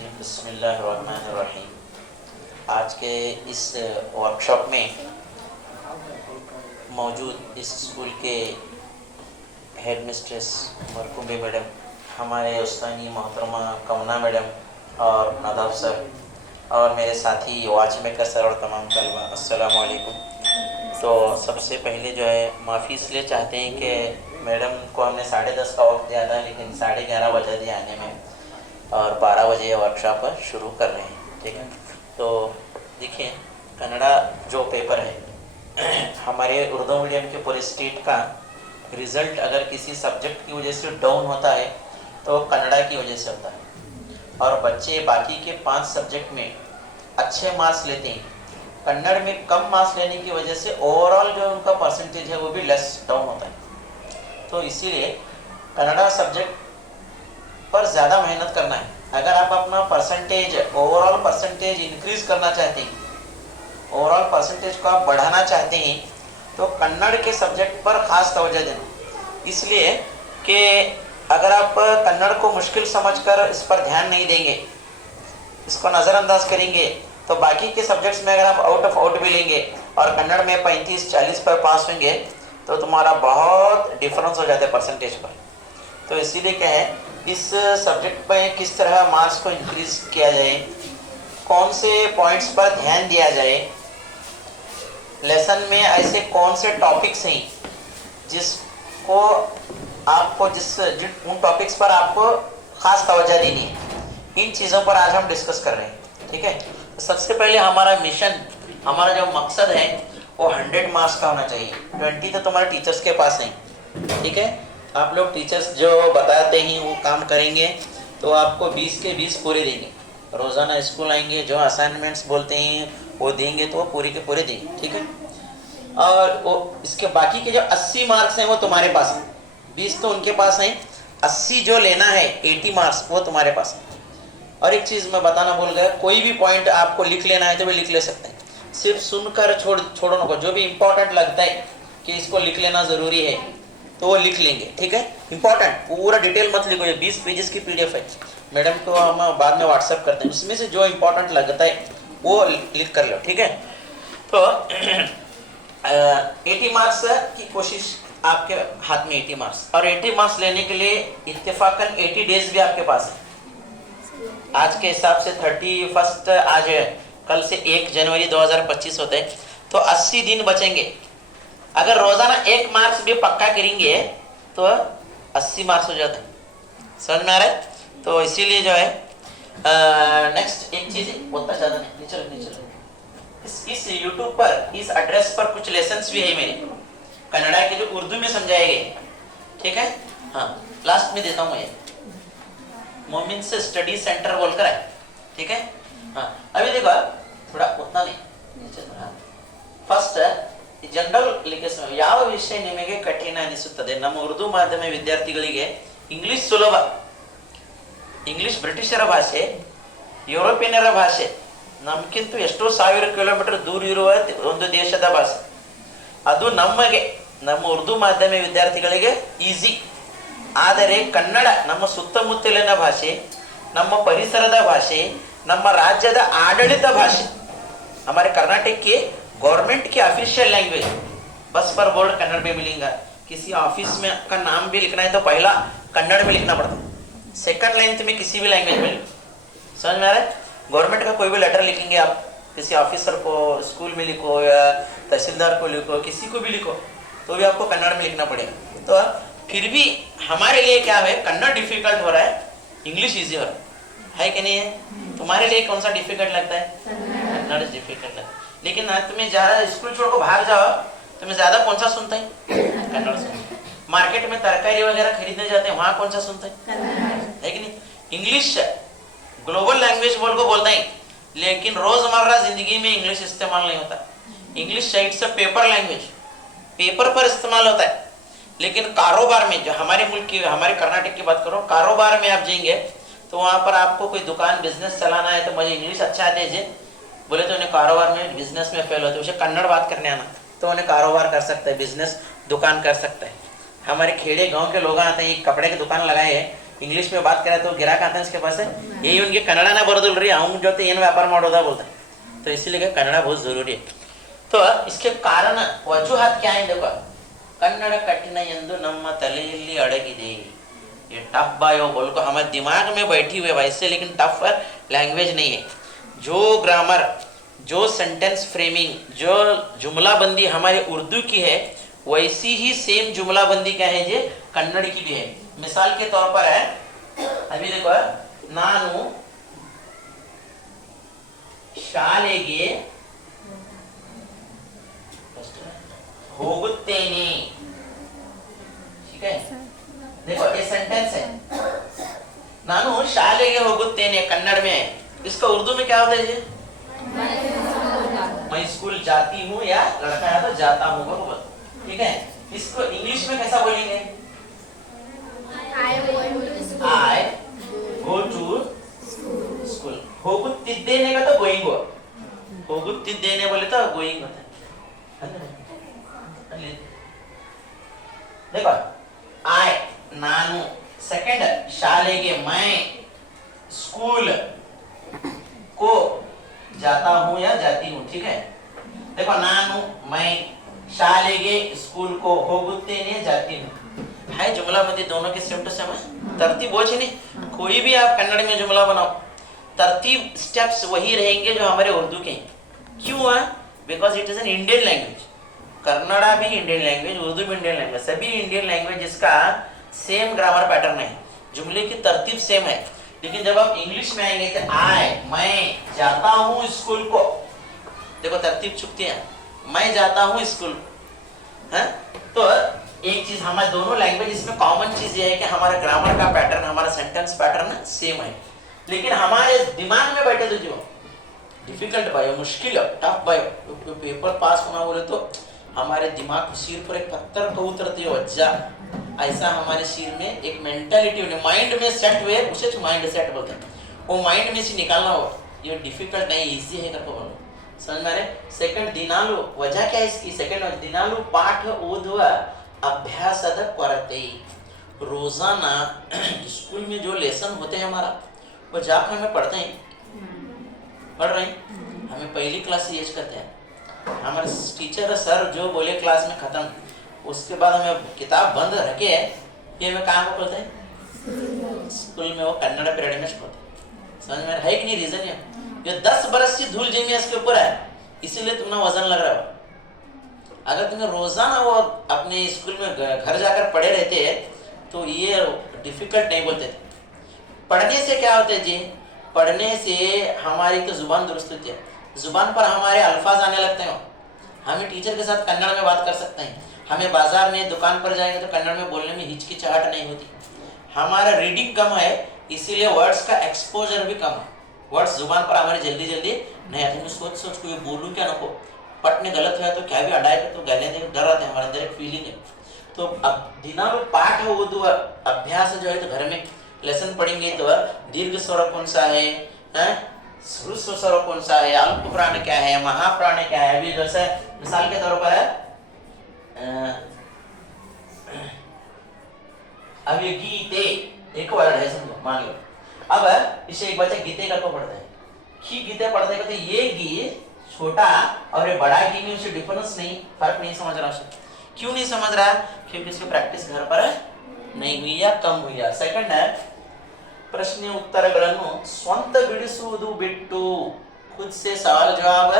जी, बिस्मिल्लाहिर्रहमानिर्रहीम। आज के इस वर्कशॉप में मौजूद इस स्कूल के हेड मिस्ट्रेस मरकूबे मैडम, हमारे उस्तानी मोहतरमा कमना मैडम और नदाफ सर और मेरे साथी वाच मेकर सर और तमाम तलबा, अस्सलाम वालेकुम। तो सबसे पहले जो है माफ़ी इसलिए चाहते हैं कि मैडम को हमने 10:30 का वक्त दिया था, लेकिन 11:30 बजा दिया आने में और 12 बजे वर्कशॉप शुरू कर रहे हैं। ठीक है, तो देखिए कन्नड़ा जो पेपर है हमारे उर्दू मीडियम के पूरे स्टेट का रिज़ल्ट अगर किसी सब्जेक्ट की वजह से डाउन होता है तो कन्नड़ा की वजह से होता है, और बच्चे बाकी के 5 सब्जेक्ट में अच्छे मार्क्स लेते हैं, कन्नड़ में कम मार्क्स लेने की वजह से ओवरऑल जो उनका परसेंटेज है वो भी लेस डाउन होता है। तो इसीलिए कन्नड़ा सब्जेक्ट पर ज़्यादा मेहनत करना है। अगर आप अपना परसेंटेज ओवरऑल परसेंटेज इंक्रीज करना चाहते हैं, ओवरऑल परसेंटेज को आप बढ़ाना चाहते हैं, तो कन्नड़ के सब्जेक्ट पर ख़ास तवज्जो देना। इसलिए कि अगर आप कन्नड़ को मुश्किल समझकर इस पर ध्यान नहीं देंगे, इसको नज़रअंदाज करेंगे, तो बाकी के सब्जेक्ट्स में अगर आप आउट ऑफ आउट भी लेंगे और कन्नड़ में 35-40 पर पास होंगे तो तुम्हारा बहुत डिफरेंस हो जाता है परसेंटेज पर। तो इसीलिए क्या है, इस सब्जेक्ट पर किस तरह मार्क्स को इंक्रीज किया जाए, कौन से पॉइंट्स पर ध्यान दिया जाए, लेसन में ऐसे कौन से टॉपिक्स हैं जिसको आपको उन टॉपिक्स पर आपको ख़ास तवज्जो देनी है, इन चीज़ों पर आज हम डिस्कस कर रहे हैं। ठीक है, तो सबसे पहले हमारा मिशन, हमारा जो मकसद है वो 100 मार्क्स का होना चाहिए। 20 तो तुम्हारे टीचर्स के पास हैं। ठीक है, आप लोग टीचर्स जो बताते हैं वो काम करेंगे तो आपको 20 के 20 पूरे देंगे। रोज़ाना स्कूल आएंगे, जो असाइनमेंट्स बोलते हैं वो देंगे तो वो पूरे के पूरे देंगे। ठीक है, और वो इसके बाकी के जो 80 मार्क्स हैं वो तुम्हारे पास हैं। 20 तो उनके पास हैं, 80 जो लेना है 80 मार्क्स वो तुम्हारे पास है। और एक चीज़ मैं बताना भूल गया, कोई भी पॉइंट आपको लिख लेना है तो भी लिख ले सकते हैं, सिर्फ सुनकर छोड़ो ना को। जो भी इम्पोर्टेंट लगता है कि इसको लिख लेना ज़रूरी है तो वो लिख लेंगे। ठीक है, इंपॉर्टेंट पूरा डिटेल मत लिखो, ये 20 पेजेस की PDF है, मैडम को हम बाद में व्हाट्सएप करते हैं, उसमें से जो इम्पोर्टेंट लगता है वो लिख कर लो। ठीक है, तो 80 मार्क्स की कोशिश, आपके हाथ में 80 मार्क्स, और 80 मार्क्स लेने के लिए इत्तेफाकन 80 डेज भी आपके पास है। आज के हिसाब से 31 आज है, कल से 1 जनवरी 2025 होते हैं, तो 80 दिन बचेंगे। अगर रोजाना 1 मार्क्स भी पक्का करेंगे तो 80 मार्क्स हो जाते हैं। समझ में आ रहा है? तो इसीलिए जो है नेक्स्ट एक चीज़ है, उतना ज़्यादा नहीं, नीचे इस यूट्यूब पर, इस एड्रेस पर कुछ लेसन्स भी है मेरे कन्नड़ा के जो उर्दू में समझाए गए। ठीक है, हाँ लास्ट में देता हूँ मैं, मोमिन से स्टडी सेंटर बोलकर है। ठीक है, हाँ अभी देखो थोड़ा उतना नहीं, नीचे थोड़ा ಫಸ್ಟ್ ಜನರಲ್ ಲಿಖಿತ ಯಾವ ವಿಷಯ ನಿಮಗೆ ಕಠಿಣ ಅನಿಸುತ್ತದೆ? ನಮ್ಮ ಉರ್ದು ಮಾಧ್ಯಮ ವಿದ್ಯಾರ್ಥಿಗಳಿಗೆ ಇಂಗ್ಲಿಷ್ ಸುಲಭ, ಇಂಗ್ಲಿಷ್ ಬ್ರಿಟಿಷರ ಭಾಷೆ, ಯುರೋಪಿಯನ್ನರ ಭಾಷೆ, ನಮಗಿಂತ ಎಷ್ಟೋ 1000 ಕಿಲೋಮೀಟರ್ ದೂರ ಇರುವ ಒಂದು ದೇಶದ ಭಾಷೆ, ಅದು ನಮಗೆ ನಮ್ಮ ಉರ್ದು ಮಾಧ್ಯಮ ವಿದ್ಯಾರ್ಥಿಗಳಿಗೆ ಈಸಿ. ಆದರೆ ಕನ್ನಡ ನಮ್ಮ ಸುತ್ತಮುತ್ತಲಿನ ಭಾಷೆ, ನಮ್ಮ ಪರಿಸರದ ಭಾಷೆ, ನಮ್ಮ ರಾಜ್ಯದ ಆಡಳಿತ ಭಾಷೆ, हमारे कर्नाटक के गवर्नमेंट की ऑफिशियल लैंग्वेज, बस पर बोर्ड कन्नड़ में मिलेगा, किसी ऑफिस में का नाम भी लिखना है तो पहला कन्नड़ में लिखना पड़ता है, सेकंड लाइन में किसी भी लैंग्वेज में लिखो। समझ में आ रहा है? गवर्नमेंट का कोई भी लेटर लिखेंगे आप, किसी ऑफिसर को, स्कूल में लिखो या तहसीलदार को लिखो, किसी को भी लिखो, तो भी आपको कन्नड़ में लिखना पड़ेगा। तो फिर भी हमारे लिए क्या है, कन्नड़ डिफिकल्ट हो रहा है, इंग्लिश ईजी हो रहा है कि नहीं है? तुम्हारे लिए कौन सा डिफिकल्ट लगता है? कन्नड़ डिफिकल्ट है। लेकिन तुम्हें ज़्यादा स्कूल छोड़ को बाहर जाओ, तुम्हें ज़्यादा कौन सा सुनते हैं? कन्नड़ सुनते हैं। मार्केट में तरकारी वगैरह खरीदने जाते हैं, वहाँ कौन सा सुनते हैं? है कि नहीं? इंग्लिश ग्लोबल लैंग्वेज बोल को बोलते हैं, लेकिन रोज़मर्रा ज़िंदगी में इंग्लिश इस्तेमाल नहीं होता। इंग्लिश साइड से पेपर लैंग्वेज, पेपर पर इस्तेमाल होता है, लेकिन कारोबार में, जो हमारे मुल्क की, हमारे कर्नाटक की बात करो, कारोबार में आप जाएंगे तो वहाँ पर आपको कोई दुकान बिजनेस चलाना है तो मुझे इंग्लिश अच्छा आते है बोले तो उन्हें कारोबार में, बिजनेस में फेल होते, उसे कन्नड़ बात करने आना तो उन्हें कारोबार कर सकता है, बिजनेस दुकान कर सकता है। हमारे खेड़े गांव के लोग आते हैं, कपड़े की दुकान लगाए हैं, ಇಂಗ್ಲಿಷ್ में बात करें तो गिराक आता है इसके पास है यही उनके कन्नड़ा बरदुल्री हम जो ಏನ್ ವ್ಯಾಪಾರ ಮಾಡೋದಾ बोलते हैं तो इसीलिए कन्नड़ा बहुत जरूरी है तो इसके कारण वजूहात क्या है देखो कन्नड़ कठिन ಎಂದು ನಮ್ಮ ತಲೆಯಲ್ಲಿ ಅಡಗಿದೆ ये टफ बायो बोल को हमारे दिमाग में बैठी हुई है वैसे लेकिन टफ लैंग्वेज नहीं है जो ग्रामर जो सेंटेंस फ्रेमिंग जो जुमला बंदी हमारे उर्दू की है वैसी ही सेम जुमला बंदी क्या है ये कन्नड़ की भी है मिसाल के तौर पर है अभी देखो ನಾನು ಶಾಲೆಗೆ ಹೋಗುತ್ತೇನೆ ठीक है देखो ये सेंटेंस है ನಾನು ಶಾಲೆಗೆ ಹೋಗುತ್ತೇನೆ कन्नड़ में इसका उर्दू में क्या होता है जी मैं स्कूल जाती हूँ या लड़का है तो जाता हूँ ठीक है इसको इंग्लिश में कैसा बोलेंगे I go to school ಹೋಗುತ್ತಿದ್ದೇನೆ का तो गोइंग हो ಹೋಗುತ್ತಿದ್ದೇನೆ बोले तो गोइंग होता है देखो I ನಾನು सेकंड शालेगे मैं स्कूल को जाता हूँ या जाती हूँ ठीक है देखो ನಾನು मैं शालेगे स्कूल को ಹೋಗುತ್ತೇನೆ जाती हूँ है जुमला बंदी दोनों के सेम टू सेम है तरतीब वो नहीं कोई भी आप कन्नड़ में जुमला बनाओ तरतीब स्टेप्स वही रहेंगे जो हमारे उर्दू के हैं क्यों है because it is an Indian language Kannada भी इंडियन लैंग्वेज उर्दू भी इंडियन लैंग्वेज सभी इंडियन लैंग्वेज जिसका सेम ग्रामर पैटर्न है जुमले की तरतीब सेम है लेकिन जब आप इंग्लिश में आएंगे तो आए मैं जाता हूँ स्कूल को देखो तरतीब चुकती है मैं जाता हूँ स्कूल है तो एक चीज हमारे दोनों लैंग्वेज इसमें कॉमन चीज ये है कि हमारा ग्रामर का पैटर्न हमारा सेंटेंस पैटर्न सेम है लेकिन हमारे दिमाग में बैठे तो जो डिफिकल्ट बायो मुश्किल टफ बायो पेपर पास होना बोले तो हमारे दिमाग सिर पर एक पत्थर को उतरते हो वज्जा ऐसा हमारे सिर में एक मेंटालिटी माइंड में सेट हुए उसे माइंड सेट बोलते हैं वो माइंड में से निकालना हो ये डिफिकल्ट नहीं इजी है करके बोलो समझ में आ रहे सेकंड दिनालू वजह क्या है इसकी सेकंड दिनालू पाठ ओದುವ अभ्यासದ ಕೊರತೆ रोजाना स्कूल में जो लेसन होते हैं हमारा वो जाकर हमें पढ़ते हैं पढ़ रहे हैं हमें पहली क्लास से यूज करते हैं हमारे टीचर सर जो बोले क्लास में खत्म उसके बाद हमें किताब बंद रखे ये हमें कहाँ को बोलते हैं स्कूल में वो कन्नड़ पीरियड में बोलते हैं समझ में है कि नहीं रीजन ये 10 बरस की धूल जमी इसके ऊपर है इसीलिए तुम्हें वजन लग रहा है अगर तुम्हें रोजाना वो अपने स्कूल में घर जाकर पढ़े रहते हैं तो ये डिफिकल्ट नहीं बोलते थे पढ़ने से क्या होता है जी पढ़ने से हमारी तो जुबान दुरुस्त होती है जुबान पर हमारे अल्फाज आने लगते हैं हमें टीचर के साथ कन्नड़ में बात कर सकते हैं हमें बाजार में दुकान पर जाएंगे तो कन्नड़ में बोलने में हिचकिचाहट नहीं होती हमारा रीडिंग कम है इसीलिए वर्ड्स का एक्सपोजर भी कम है वर्ड्स जुबान पर हमारे जल्दी जल्दी नहीं आते मैं सोच को ये बोलूँ क्या नको पटने गलत हुआ तो क्या भी अडाएगा तो गले डर आते हैं हमारे अंदर एक फीलिंग है तो अब दिनालू पाठ ओदुವ अभ्यास जो है तो घर में लेसन पढ़ेंगे तो दीर्घ स्वर कौन सा है ह्रस्व स्वर कौन सा है अल्प प्राण क्या है महाप्राण क्या है अभी जैसे मिसाल के तौर पर है अब ये गीते एक वर्ड है समझो मान लो अब इसे एक बच्चा गीते का को पढ़ता है गीते पढ़ते तो ये गीत छोटा और ये बड़ा गी में उसे डिफरेंस नहीं फर्क नहीं समझ रहा उसे क्यों नहीं समझ रहा क्योंकि इसकी प्रैक्टिस घर पर नहीं हुई या कम हुई है सेकंड है प्रश्न उत्तरಗಳನ್ನು ಸ್ವಂತ ಬಿಡಿಸುವುದು ಬಿಟ್ಟು खुद से सवाल जवाब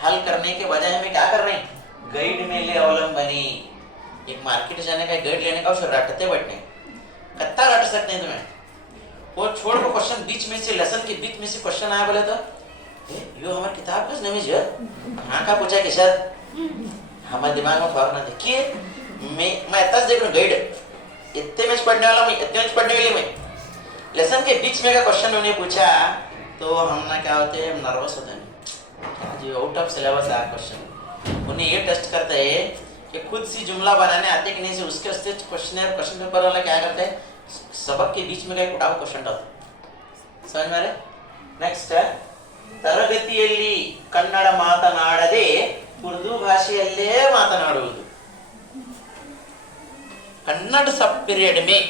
हल करने के बजाय हमें क्या कर रहे हैं गाइड में ले अवलंबनी एक मार्केट जाने का गाइड लेने का उसे रटते बैठने कत्ता रट सकते हैं तुम्हें वो छोड़ को क्वेश्चन बीच में से लेसन के बीच में से क्वेश्चन आया बोले तो यो हमारी किताब का नमी जो हाँ का पूछा कि सर हमारे दिमाग में फर्क ना देखिए मैं इतना देख रहा गाइड इतने में पढ़ने वाला मैं इतने में पढ़ने वाली मैं लेसन के बीच में का क्वेश्चन उन्हें पूछा तो हम ना क्या होते हैं नर्वस होते हैं जो आउट ऑफ सिलेबस है क्वेश्चन उन्हें ये टेस्ट करता है कि खुद सी जुमला बनाने आते कि नहीं से उसके उससे क्वेश्चन पेपर वाला क्या करते हैं सबक के बीच में का उठाओ क्वेश्चन डालते समझ में आ रहे नेक्स्ट है ತರಗತಿಯಲ್ಲಿ ಕನ್ನಡ ಮಾತನಾಡದೆ ಉರ್ದು ಭಾಷೆಯಲ್ಲೇ ಮಾತನಾಡುವುದು कन्नड़ सब पीरियड में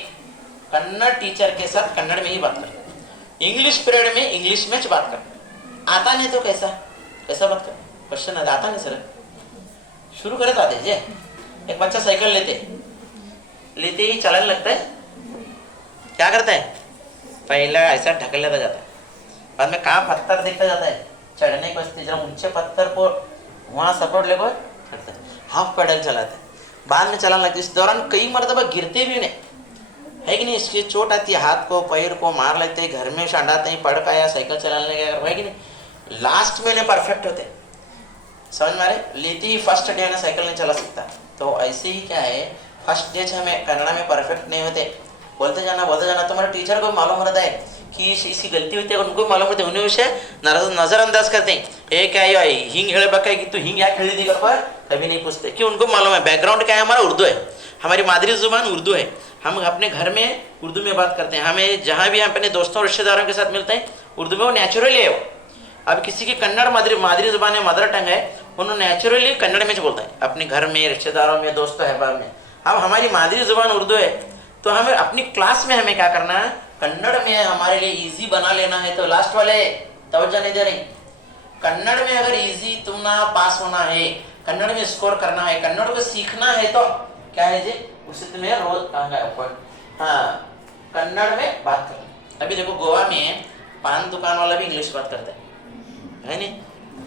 कन्नड़ टीचर के साथ कन्नड़ में ही बात कर, इंग्लिश पीरियड में इंग्लिश में बात कर। आता नहीं तो कैसा कैसा बात कर, क्वेश्चन आता नहीं सर, शुरू करे तो आते जे। एक बच्चा साइकिल लेते ही चलाने लगता है, क्या करता है, पहला ऐसा ढकल लेता जाता है, बाद में कहाँ पत्थर देखता जाता है, चढ़ने के वास्ते जरा ऊंचे पत्थर को वहाँ सपोर्ट लेकर चढ़ता है, हाफ पैडल चलाते हैं, बाद में चलाने लगता है। इस दौरान कई मरतबा गिरते भी नहीं है कि नहीं, इसकी चोट आती है, हाथ को पैर को मार लेते हैं, घर में शांडाते हैं, पड़ का या साइकिल चलाने गया है कि नहीं, लास्ट में परफेक्ट होते हैं। समझ में आ रहे, लेते ही फर्स्ट डे में साइकिल नहीं चला सकता। तो ऐसे ही क्या है, फर्स्ट डे से हमें कन्नड़ा में परफेक्ट नहीं होते, बोलते जाना तुम्हारे टीचर को मालूम रहता है कि इसकी गलती होती है, उनको मालूम रहता है, उन्हें उसे नजरअंदाज करते हैं। ये क्या है, हिंग हेड़े बका है कि तू हिंग या खेली दी कर कभी नहीं पूछते, कि उनको मालूम है बैकग्राउंड क्या है, हमारा उर्दू है, हमारी मादरी जुबान उर्दू है, हम अपने घर में उर्दू में बात करते हैं, हमें जहाँ भी हम अपने दोस्तों रिश्तेदारों के साथ मिलते हैं उर्दू में, वो नेचुरली है वो। अब किसी की कन्नड़ मादरी जुबान है, मदर टंग है, उन्होंने नेचुरली कन्नड़ में बोलता है अपने घर में, रिश्तेदारों में, दोस्तों अहबाब में। अब हमारी मादरी जुबान उर्दू है, तो हमें अपनी क्लास में हमें क्या करना है, कन्नड़ में हमारे लिए इजी बना लेना है। तो लास्ट वाले तवज्जो नहीं दे रही, कन्नड़ में अगर इजी तुम ना पास होना है, कन्नड़ में स्कोर करना है, कन्नड़ को सीखना है, तो क्या है जी, उसे तुम्हें रोज हाँ कन्नड़ में बात करना। अभी देखो गोवा में पान दुकान वाला भी इंग्लिश बात करता है नहीं,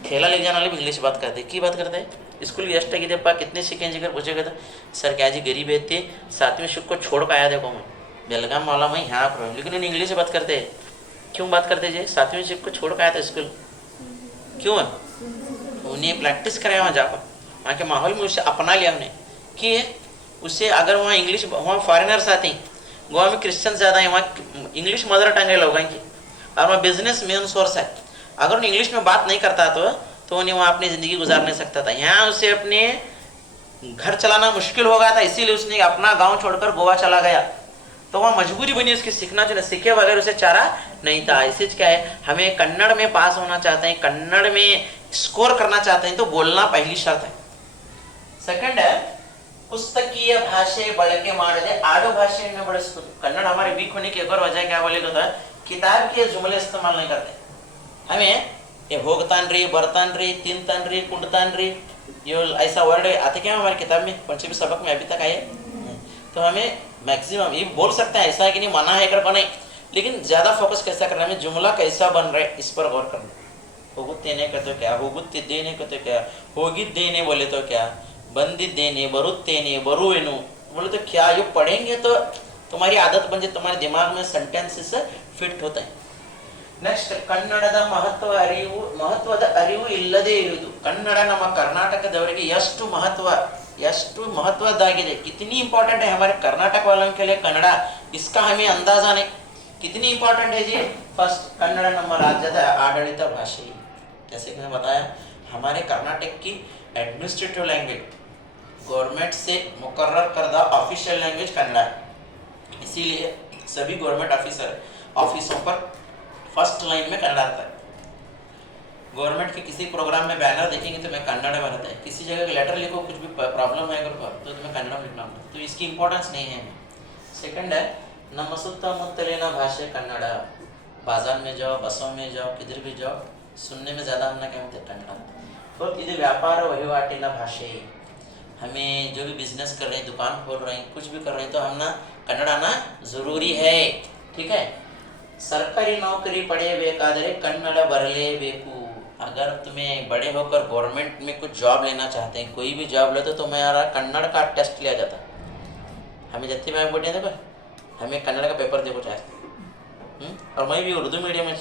ठेला ले जाने वाले भी इंग्लिश बात करते हैं, की बात करते हैं, स्कूल गेस्ट की जब कितने सीखेंगे कर पूछेगा तो सर क्या जी गरीब है थे, सातवें शिफ्ट को छोड़ कर आया, देखो मैं बेलगाम वाला मैं यहाँ पर हूँ, लेकिन उन्हें इंग्लिश बात करते हैं। क्यों बात करते जी, सातवें शिफ्ट को छोड़ कर आया था स्कूल, क्यों है, उन्हें प्रैक्टिस कराया वहाँ जाकर, वहाँ के माहौल में उसे अपना लिया उन्हें, कि उससे अगर वहाँ इंग्लिश, वहाँ फॉरेनर्स आते हैं, गोवा में क्रिश्चियन ज़्यादा है, वहाँ इंग्लिश मदर टंग है लोगों की, और वहाँ बिजनेस मेन सोर्स है। अगर उन्हें इंग्लिश में बात नहीं करता तो उन्हें वहाँ अपनी ज़िंदगी गुजार नहीं सकता था, यहाँ उसे अपने घर चलाना मुश्किल हो गया था, इसीलिए उसने अपना गांव छोड़कर गोवा चला गया। तो वहाँ मजबूरी बनी उसकी सीखना, जो सीखे बगैर उसे चारा नहीं था। ऐसे क्या है, हमें कन्नड़ में पास होना चाहते हैं, कन्नड़ में स्कोर करना चाहते हैं, तो बोलना पहली शर्त है। सेकंड है पुस्तकीय भाषे ಬಳಕೆ ಮಾಡದೆ आडो भाषೆಯನ್ನು ಬಳಸುವುದು। कन्नड़ हमारे वीक होने की एक और वजह क्या बोले तो किताब के जुमले इस्तेमाल नहीं करते, हमें ये होगतान री, बरतान री, तिनतान री, कुंडतान री, ये ऐसा वर्ड आते क्या हमारी किताब में, पंचमी सबक में अभी तक आए, तो हमें मैक्सिमम ये बोल सकते हैं, ऐसा है कि नहीं मना है कर बने, लेकिन ज़्यादा फोकस कैसा करना है, जुमला कैसा बन रहा है इस पर गौर करना। होगुत्तेने का तो क्या, होगुत्तिದ್ದೇನೆ का तो क्या, होगिದ್ದೇನೆ बोले तो क्या, बंदिದ್ದೇನೆ, ಬರುತ್ತೇನೆ, ಬರುವೆನು बोले तो क्या, ये पढ़ेंगे तो तुम्हारी आदत बन जाए, तुम्हारे दिमाग में सेंटेंसेस फिट होता है। ನೆಕ್ಸ್ಟ್ ಕನ್ನಡದ ಮಹತ್ವದ ಅರಿವು ಇಲ್ಲದೆ ಇರುವುದು। ಕನ್ನಡ ನಮ್ಮ कर्नाटकದವರಿಗೆ ಎಷ್ಟು ಮಹತ್ವದ್ದಾಗಿದೆ, कितनी इंपॉर्टेंट है हमारे कर्नाटक वालों के लिए कन्नड़ा, इसका हमें अंदाजा नहीं, कितनी इंपॉर्टेंट है जी। फर्स्ट कन्नड़ ನಮ್ಮ ರಾಜ್ಯದ ಆಡಳಿತ ಭಾಷೆ, जैसे कि मैंने बताया हमारे कर्नाटक की एडमिनिस्ट्रेटिव लैंग्वेज, गवर्नमेंट से मुकर्रर करदा ऑफिशियल लैंग्वेज कन्नड़ा है, इसीलिए सभी गवर्नमेंट ऑफिसों पर फर्स्ट लाइन में कन्नड़ा आता है। गवर्नमेंट के किसी प्रोग्राम में बैनर देखेंगे तो मैं कन्नड़ में रहता है, किसी जगह लेटर लिखो कुछ भी प्रॉब्लम है अगर तो तुम्हें कन्नड़ में लिखना होता है, तो इसकी इंपॉर्टेंस नहीं है। सेकंड है ನಮ್ಮ ಸುತ್ತಮುತ್ತಲಿನ ಭಾಷೆ कन्नड़, बाजार में जाओ, बसों में जाओ, किधर भी जाओ, सुनने में ज़्यादा हमने क्या होता है कन्नड़। तो ಇದು ವ್ಯಾಪಾರ ವಹಿವಾಟಿನ ಭಾಷೆ, हमें जो भी बिजनेस कर रहे हैं, दुकान खोल रहे हैं, कुछ भी कर रहे हैं, तो हम ना कन्नड़ आना ज़रूरी है, ठीक है। सरकारी नौकरी पढ़ेಬೇಕಾದರೆ कन्नड़ ಬರಲೇಬೇಕು। अगर तुम्हें बड़े होकर गवर्नमेंट में कुछ जॉब लेना चाहते हैं, कोई भी जॉब ले तो तुम्हारा कन्नड़ का टेस्ट लिया जाता है। हमें जत्ती में बोलिए देखो, हमें कन्नड़ का पेपर देखो चाहे, और मैं भी उर्दू मीडियम में,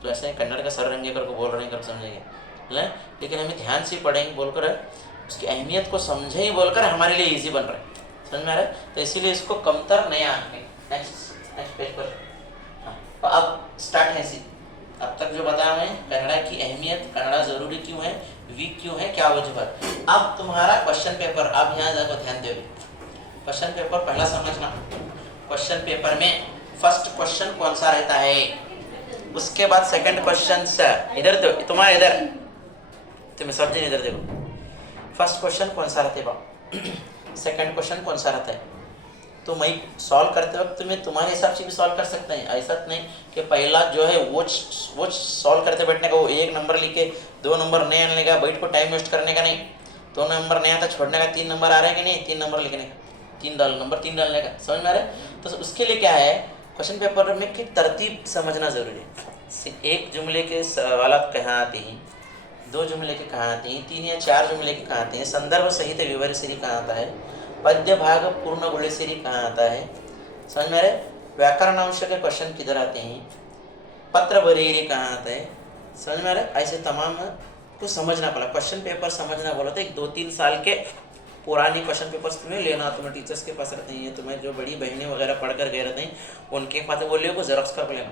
तो ऐसे कन्नड़ का सर रंगे करके बोल रहे हैं, कर समझेंगे, लेकिन हमें ध्यान से पढ़ेंगे बोलकर, उसकी अहमियत को समझे ही बोलकर हमारे लिए इजी बन रहा है, समझ में आ रहा है। तो इसीलिए इसको कमतर नहीं आंकने। नेक्स्ट पेज पर, हाँ तो अब स्टार्ट है इसी, अब तक जो बताया मैं कन्नड़ा की अहमियत, कन्नड़ा ज़रूरी क्यों है, वीक क्यों है, क्या वजह है। अब तुम्हारा क्वेश्चन पेपर, अब यहाँ जाकर ध्यान दो, क्वेश्चन पेपर पहला समझना। क्वेश्चन पेपर में फर्स्ट क्वेश्चन कौन सा रहता है, उसके बाद सेकंड क्वेश्चन इधर दो, तुम्हारे इधर तुम्हें सब दिन इधर देखो, फर्स्ट क्वेश्चन कौन सा रहता है, सेकंड क्वेश्चन कौन सा रहता है, तो मैं सॉल्व करते वक्त तुम्हें तुम्हारे हिसाब से भी सॉल्व कर सकते हैं। ऐसा नहीं कि पहला जो है वो सॉल्व करते बैठने का, वो 1 नंबर लिख के 2 नंबर नहीं आने का, बैठ को टाइम वेस्ट करने का नहीं। 2 नंबर नहीं आता छोड़ने का, 3 नंबर आ रहे हैं कि नहीं, 3 नंबर लिखने का, 3 डालने का। समझ में आ रहा है? तो उसके लिए क्या है, क्वेश्चन पेपर में की तरतीब समझना जरूरी है। एक जुमले के सवालात कहाँ आते हैं, 2 जुमले के कहाँ आते हैं, 3 या 4 जुमले के कहाँ आते हैं, संदर्भ सहित विवरण से कहाँ आता है, पद्य भाग पूर्ण गुणे से कहाँ आता है। समझ में आ रहा है? व्याकरण अंश के क्वेश्चन किधर आते हैं, पत्र बरेरी कहाँ आता है। समझ में आ रहा है? ऐसे तमाम को समझना पड़ा। क्वेश्चन पेपर समझना बोला तो 1-2-3 साल के पुरानी क्वेश्चन पेपर्स तुम्हें लेना, तुम्हें टीचर्स के पास रहते हैं, तुम्हें जो बड़ी बहनें वगैरह पढ़ कर गए रहते हैं उनके पास वो ले को जेरॉक्स कर लेना,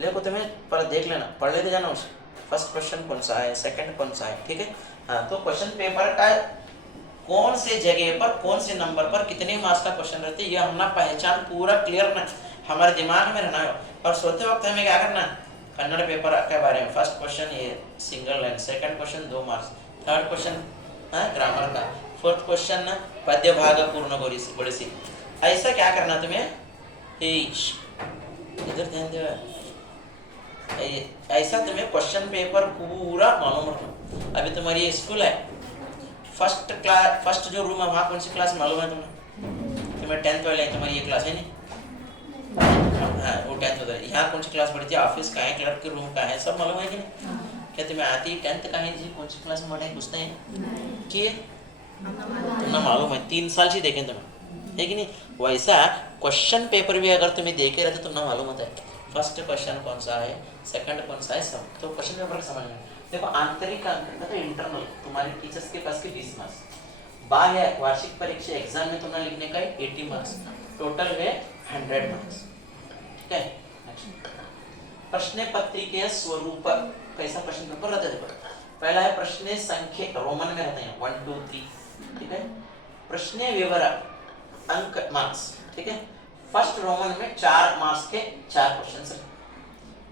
ले को तुम्हें पर देख लेना, पढ़ लेते जाना उसे, फर्स्ट क्वेश्चन कौन सा है, सेकंड कौन सा है। ठीक है, हाँ। तो क्वेश्चन पेपर का कौन से जगह पर कौन से नंबर पर कितने मार्क्स का क्वेश्चन रहते हैं, यह हमने पहचान पूरा क्लियर ना हमारे दिमाग में रहना है। और सोते वक्त हमें क्या करना, कन्नड़ पेपर के बारे में फर्स्ट क्वेश्चन ये single line, second question 2 marks, third question grammar का, फोर्थ क्वेश्चन पद्य भाग पूर्ण गुणे से। ऐसा क्या करना तुम्हें, इधर ध्यान दे, ऐसा तुम्हें क्वेश्चन पेपर पूरा मालूम रखना। अभी तुम्हारी स्कूल है, फर्स्ट जो रूम है वहाँ कौन सी क्लास मालूम है तुम्हें 10th वाले हैं, तुम्हारी ये क्लास है नहीं, हाँ वो 10th होता है। यहाँ कौन सी क्लास पढ़ती है, ऑफिस का है, क्लर्क के रूम का है, सब मालूम है कि नहीं। क्या तुम्हें आती 10th का है जी, कौन सी क्लास में पढ़े पूछते हैं कि तुम्हें मालूम है, 3 साल से देखें तुम्हें, है कि नहीं। वैसा क्वेश्चन पेपर भी अगर तुम्हें देखे रहते तुम्हें मालूम होता है फर्स्ट क्वेश्चन कौन सा है, सेकंड कौन सा है, सब। तो क्वेश्चन पेपर समझ में देखो, आंतरिक अंक तो इंटरनल तुम्हारे टीचर्स के पास के 20 मार्क्स, बाह्य वार्षिक परीक्षा एग्जाम में तुम्हें लिखने का 80 मार्क्स, टोटल है 100 मार्क्स। ठीक है, प्रश्न पत्रिका स्वरूप कैसा प्रश्न पेपर रहता है। पहला है प्रश्न संख्या, रोमन में रहते हैं 1 2 3। ठीक है, प्रश्न विवरण अंक मार्क्स। ठीक है, फर्स्ट रोमन में 4 मार्क्स के 4 क्वेश्चन है,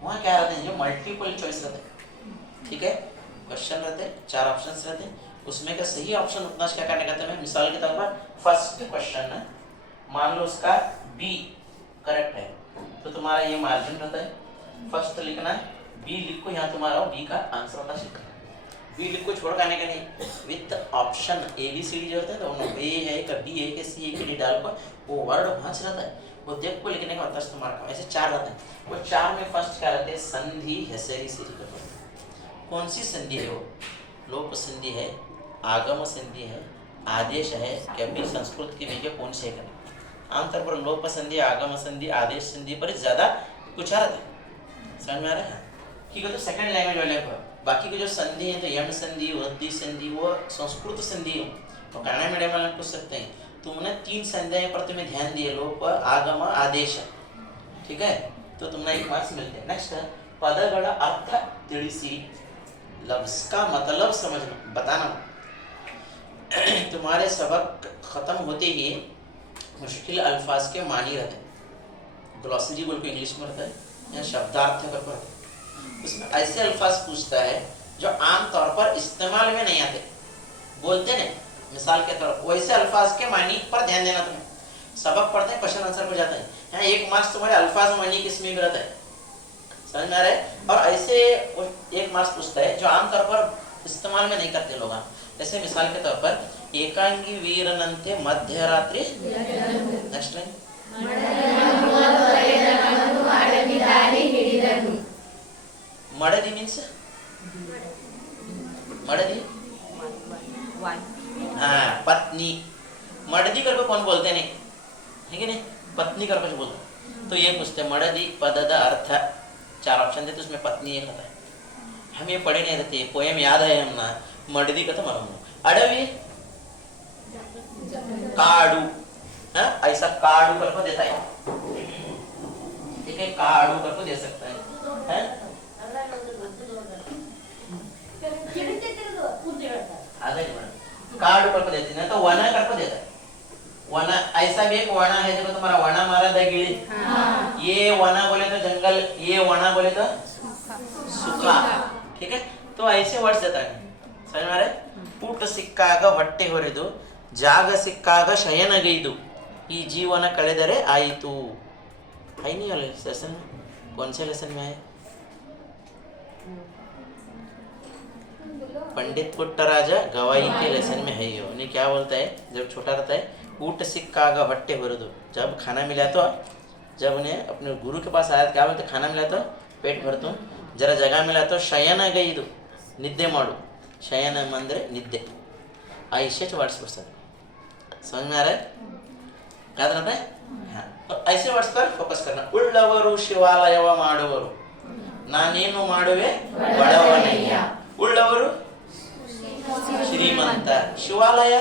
वहाँ क्या रहते हैं, जो मल्टीपल चॉइस रहते हैं। ठीक है, क्वेश्चन रहते हैं, 4 ऑप्शंस रहते हैं, उसमें का सही ऑप्शन उतना क्या करने का है। मिसाल के तौर पर फर्स्ट क्वेश्चन है, मान लो उसका बी करेक्ट है, तो तुम्हारा ये मार्जिन रहता है, फर्स्ट लिखना है, बी लिखो, यहाँ तुम्हारा बी का आंसर होता है, बी लिखो, छोड़ करने का नहीं, विथ ऑप्शन ABCD जो होता है, तो ए है का बी है कि सी है कि डी डाल कर वो वर्ड वहाँ से रहता है, वो देख को लिखने का होता है तुम्हारा। ऐसे 4 रहते हैं, वो 4 में फर्स्ट क्या रहते हैं, संधि हेसरी सीरी का। कौन सी संधि है वो, लोप संधि है, आगम संधि है, आदेश है, क्या भी संस्कृत के विजय कौन से है। आमतौर पर लोप संधि, आगम संधि, आदेश संधि पर ज्यादा पूछा रहता है। समझ में आ रहा है कि तो सेकंड लैंग्वेज वाले को, बाकी के जो संधि है तो यम संधि, वृद्धि संधि, वो संस्कृत संधि हो, तो कन्नड़ मीडियम वाले पूछ सकते हैं। तुमने 3 संधियों पर तुम्हें ध्यान दिए, लोप, आगम, आदेश। ठीक है, तो तुमने 1 मार्क्स मिलते हैं। नेक्स्ट पदगण अर्थ ತಿಳಿಸಿ, लफ्ज का मतलब समझना बताना। तुम्हारे सबक खत्म होते ही मुश्किल अल्फाज के मानी रहते हैं, ग्लॉसरी बोल को इंग्लिश में रहता है या शब्दार्थ का रहता है, उसमें ऐसे अल्फाज पूछता है जो आम तौर पर इस्तेमाल में नहीं आते, बोलते नहीं। मिसाल के तौर पर वैसे अल्फाज के मानी पर ध्यान देना। तुम्हें सबक पढ़ते हैं, क्वेश्चन आंसर हो जाता है, यहाँ 1 मार्क्स तुम्हारे अल्फाज मानी किसमें भी रहता है। समझ में आ रहा है। और ऐसे 1 मार्क्स पूछता है जो आमतौर पर इस्तेमाल में नहीं करते लोग। जैसे मिसाल के तौर पर एकांगी वीरनंते मध्यरात्रि, नेक्स्ट लाइन, मड़दी मीन्स मड़दी, हाँ पत्नी, मड़दी करके कौन बोलते नहीं, है कि नहीं, पत्नी करके जो बोलते। तो ये पूछते मड़दी पदद अर्थ, 4 ऑप्शन देते, उसमें पत्नी एक होता है। हम ये पढ़े नहीं रहते, पोएम याद है हमना, मड़दी का तो मालूम है, अड़वी काड़ू, हाँ ऐसा काड़ू करके देता है। ठीक है, काड़ू करके दे सकता है, काड़ू करके देते हैं, तो वना करके देता है। वना ऐसा भी एक वना है, देखो तुम्हारा वना मारा था गिली, ये वना बोले तो जंगल, ये वना बोले तो सूखा। ठीक है, तो ऐसे वर्ड्स देता है। समझ में आ रहा है। ಊಟ ಸಿಕ್ಕಾಗ ಹೊಟ್ಟೆ ಹೊರೆದು, ಜಾಗ ಸಿಕ್ಕಾಗ ಶಯನಗೈದು, ಈ ಜೀವನ ಕಳೆದರೆ ಆಯಿತು. है नहीं वाले लेसन में? कौन से लेसन में है? पंडित पुट्टराज गवाही के लेसन में है ये. उन्हें क्या बोलता है जब छोटा रहता है, ऊट सिक्कागा भट्टे भरदो. जब खाना मिला तो जब उन्हें अपने गुरु के पास आया क्या बोलते, खाना मिला तो पेट भरतु, जरा जगह मिला तो ಶಯನ ಗೈದು ನಿದ್ದೆ ಮಾಡು. ಶಯನ ಅಂದರೆ ನಿದ್ದೆ. ಆ ಇಷ್ಟೇ वर्ड्स ಬರ್ತಾರೆ. समझ में आ रहा है? याद रहता है? हाँ. तो ऐसे वर्ड्स पर फोकस करना. ಉಳ್ಳವರು ಶಿವಾಲಯವ ಮಾಡುವರು, ನಾನೇನು ಮಾಡುವೆ ಬಡವನಯ್ಯ. ಉಳ್ಳವರು श्रीमंत, शिवालय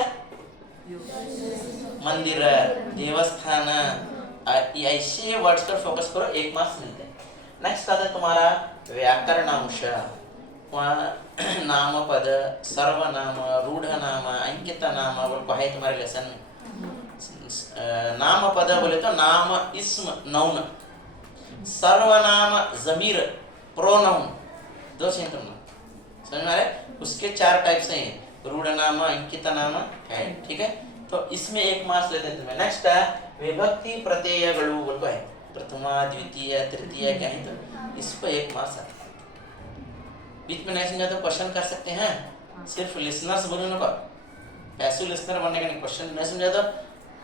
मंदिर देवस्थान. ऐसे वर्ड्स पर फोकस करो, 1 मार्क्स मिलते हैं. नेक्स्ट आता है तुम्हारा व्याकरणांश. नाम पद, सर्वनाम, रूढ़ नाम, अंकित नाम को है तुम्हारे लेसन में. नाम पद बोले तो नाम इस्म नौन, सर्वनाम जमीर प्रोनाउन, 2 चाहिए तुमने. समझ में आ रहा है? उसके 4 टाइप्स हैं, रूढ़ नाम, अंकित नाम है. ठीक है, तो इसमें 1 मार्क्स लेते हैं तुम्हें. नेक्स्ट है विभक्ति प्रत्ययಗಳು बोल को है, प्रथमा द्वितीय तृतीय क्या है, तो इस पर 1 मार्क्स आता है. बीच में नहीं समझा तो क्वेश्चन कर सकते हैं. सिर्फ लिसनर्स बोलने को, पैसिव लिसनर बनने का नहीं. क्वेश्चन नहीं समझा तो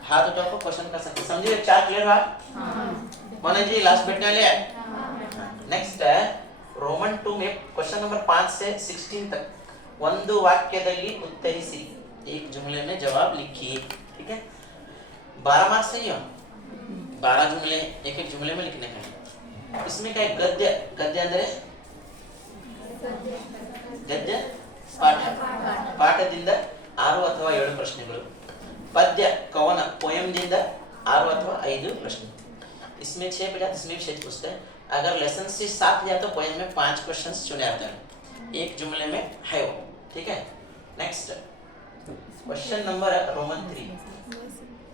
हाथ उठा को क्वेश्चन कर सकते. समझिए 4 क्लियर हुआ? माने जी लास्ट बैठने वाले हैं. नेक्स्ट है ರೋಮನ್ 2 में क्वेश्चन नंबर 5 से 16 तक ಒಂದು ವಾಕ್ಯದಲ್ಲಿ ಉತ್ತರಿಸಿ, एक जुमले में जवाब लिखिए. ठीक है, 12 मार्क्स सही हो. 12 जुमले एक जुमले में लिखने का. इसमें क्या है, गद्य. गद्य ಅಂದ್ರೆ ಗದ್ಯ ಪಾಠ. ಪಾಠದಿಂದ 6 ಅಥವಾ 7 ಪ್ರಶ್ನೆಗಳು. पद्य कवन पोयम ದಿಂದ 6 ಅಥವಾ 5 प्रश्न. इसमें 6 बचा, इसमें भी 6 पूछते हैं. अगर लेसन से 7 या तो पोयम में 5 क्वेश्चंस चुने आते हैं, 1 जुमले में है वो. ठीक है, नेक्स्ट क्वेश्चन नंबर रोमन 3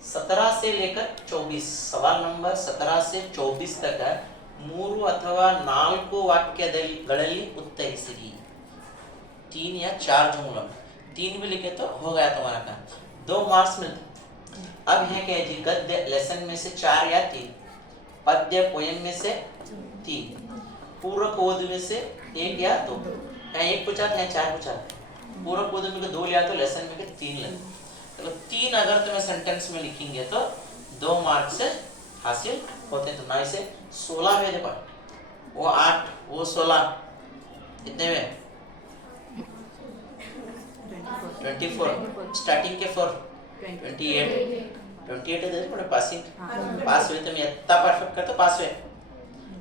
17 से लेकर 24. सवाल नंबर 17 से 24 तक 3 ಅಥವಾ 4 ವಾಕ್ಯಗಳಲ್ಲಿ ಉತ್ತರಿಸಿರಿ. 3 या 4 जुमलों में. 3 भी लिखे तो हो गया तुम्हारा काम, 2 मार्क्स मिलते. अब है क्या जी, गद्य लेसन में से 4 या 3, पद्य पोयम में से 3, पूरक बोध में से 1 या 2. या 1 पूछा था या 4 पूछा था. पूरक बोध में 2 लिया तो लेसन में 3 लगे. तो 3 अगर तुम्हें सेंटेंस में लिखेंगे तो 2 मार्क्स हासिल होते हैं. तो 9 से 16 में देखो, वो 8 वो 16 कितने में 24. स्टार्टिंग के 4 28 देखो ना. पासिंग पास हुए तुम इतना परफेक्ट कर तो पास हुए.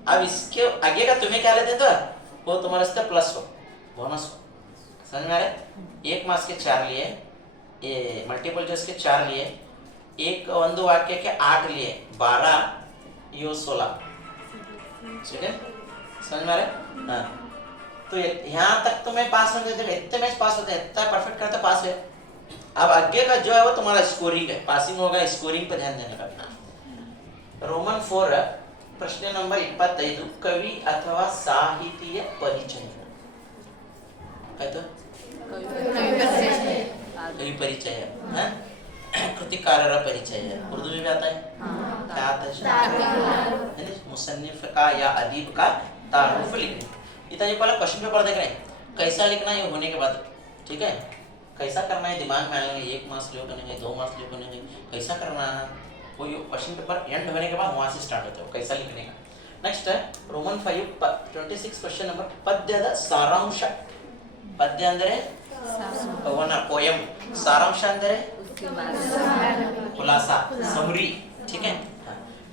अब इसके आगे का तुम्हें क्या लेते तो वो तुम्हारे से प्लस हो, बोनस हो. समझ में आ रहा है? 1 मार्क्स के 4 लिए, ये मल्टीपल चॉइस के 4 लिए, एक ಒಂದು वाक्य के 8 लिए, 12 यो 16. ठीक है, समझ में आ रहा है? हाँ, तो यहाँ तक तुम्हें पास हो जाते, इतने मैच पास होते हैं, इतना परफेक्ट करते पास है. अब आगे का जो है वो तुम्हारा स्कोरिंग है. पासिंग होगा, स्कोरिंग पर ध्यान देना का. रोमन 4 प्रश्न नंबर 25 कवि अथवा साहित्य परिचय. कवि परिचय है, कृतिकारर परिचय है. उर्दू में भी आता है. क्या आता है? मुसन्निफ का या अदीब का तारुफ लिखना. इतना जो पहला क्वेश्चन पेपर देख रहे हैं, कैसा लिखना है ये होने के बाद. ठीक है, कैसा करना है दिमाग में आएंगे. 1 मार्क्स लियो करेंगे, 2 मार्क्स लियो करेंगे, कैसा करना है वो क्वेश्चन पेपर एंड होने के बाद वहां से स्टार्ट होता है कैसा लिखने का. नेक्स्ट है रोमन 5 26 क्वेश्चन नंबर पद्यದ ಸಾರಾಂಶ. पद्य ಅಂದರೆ ಕವನ पोयम, सारांश ಅಂದರೆ खुलासा समरी. ठीक है,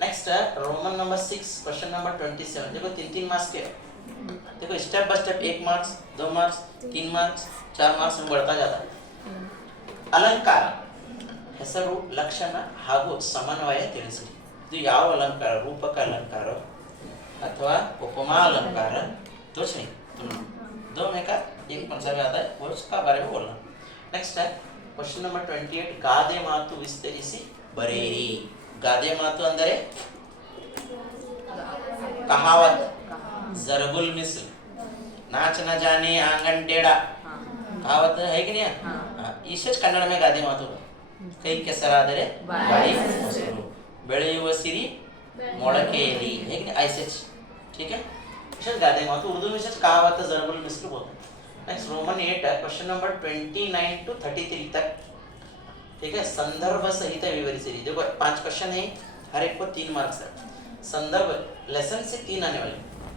नेक्स्ट है रोमन नंबर 6 क्वेश्चन नंबर 27. देखो 3 मार्क्स के. देखो step by step 1 marks 2 marks 3 marks 4 marks में बढ़ता जाता है. अलंकार ಹೆಸರು, ಲಕ್ಷಣ ಹಾಗೂ ಸಮನ್ವಯ ತಿಳಿಸಿರಿ. ಇದು ಯಾವ अलंकार, रूपक अलंकार अथवा उपमा अलंकार. दो नहीं, 2 में का एक कौन सा भी आता है वो उसका बारे में बोलना. नेक्स्ट है क्वेश्चन नंबर 28 ಗಾದೆ ಮಾತು ವಿಸ್ತರಿಸಿ ಬರೆಯಿರಿ. ಗಾದೆ ಮಾತು ಅಂದರೆ कहावत, जरबुल मिसल, नाच न जाने आंगन टेढ़ा. कहावत है कि नहीं? इसे कन्नड़ में ಗಾದೆ ಮಾತು. ಕೈ ಕೆಸರಾದರೆ ಬಾಯಿ ಮೊಸರು. ಬೆಳೆಯುವ ಸಿರಿ ಮೊಳಕೆಯಲ್ಲಿ ಹೇಗೆ ऐसे ठीक है क्वेश्चन गा देंगे तो उर्दू में से कहावत जरबुल मिस्र बोलते हैं। नेक्स्ट रोमन 8 है क्वेश्चन नंबर 29 टू 33 तक ठीक है। संदर्भ सहित विवरित देखो 5 क्वेश्चन है, हर एक को 3 मार्क्स है। संदर्भ लेसन से 3 आने वाले।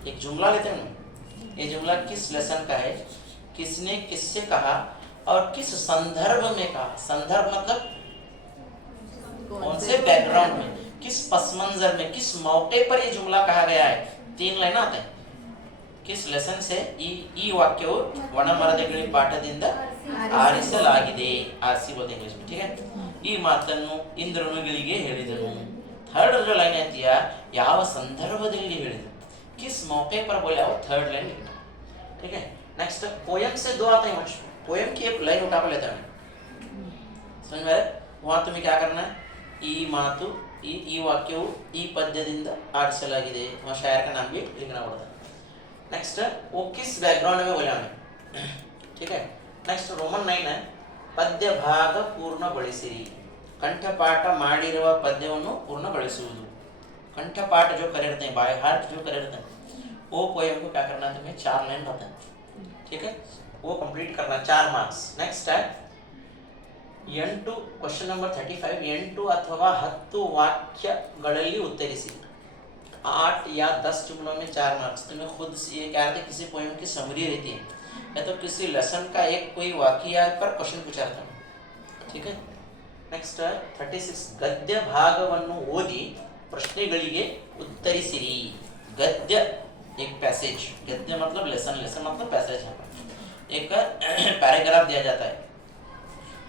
एक जुमला लेते हैं, ये जुमला किस लेसन का है, किसने किससे कहा और किस संदर्भ में कहा। संदर्भ मतलब कौन से बैकग्राउंड में, किस पस मंजर में, किस मौके पर ये जुमला कहा गया है। 3 लाइन आते हैं। किस लेसन से ಈ ವಾಕ್ಯವು ಒಣಮರದಗಿಳಿ ಪಾಠದಿಂದ ಆರಿಸಲಾಗಿದೆ, ಆರಿಸಿ बोलते इंग्लिश में ठीक है। ಈ ಮಾತನ್ನು ಇಂದ್ರನು ಗಿಳಿಗೆ ಹೇಳಿದನು। थर्ड जो लाइन आती है ಯಾವ ಸಂದರ್ಭದಲ್ಲಿ ಹೇಳಿದನು, किस मौके पर बोला, वो थर्ड लाइन लिखना ठीक है। नेक्स्ट पोयम से 2 आते हैं बच्चों। पोयम की एक लाइन उठा कर लेता हूं, समझ में? वहां तुम्हें क्या करना है, ಈ ಮಾತು ಈ ವಾಕ್ಯವು ಈ ಪದ್ಯದಿಂದ ಆರಿಸಲಾಗಿದೆ, वहां शायर का नाम भी लिखना पड़ता है। नेक्स्ट वो किस बैकग्राउंड में बोला हमें ठीक है। नेक्स्ट रोमन 9 है ಪದ್ಯ ಭಾಗ ಪೂರ್ಣಗೊಳಿಸಿರಿ। ಕಂಠಪಾಠ ಮಾಡಿರುವ ಪದ್ಯವನ್ನು ಪೂರ್ಣಗೊಳಿಸುವುದು। कंठपाठ जो करे रहते हैं, बाय हार्ट जो करे रहते हैं, वो पोएम को क्या करना है तुम्हें 4 लाइन रहता है ठीक है, वो कंप्लीट करना 4 मार्क्स। नेक्स्ट है 8 क्वेश्चन नंबर 35 8 अथवा 10 वाक्यಗಳಲ್ಲಿ ಉತ್ತರಿಸಿ। 8 या 10 जुमलों में 4 मार्क्स। तुम्हें खुद से ये क्या रहता है, किसी पोएम की समरी रहती है या तो किसी लेसन का एक कोई वाक्य पर क्वेश्चन पूछा रहता है ठीक है। नेक्स्ट 36 गद्य भागವನ್ನು ಓದಿ ಪ್ರಶ್ನೆಗಳಿಗೆ ಉತ್ತರಿಸಿರಿ। गद्य एक पैसेज, गद्य मतलब लेसन, लेसन मतलब पैसेज है। एक पैराग्राफ दिया जाता है,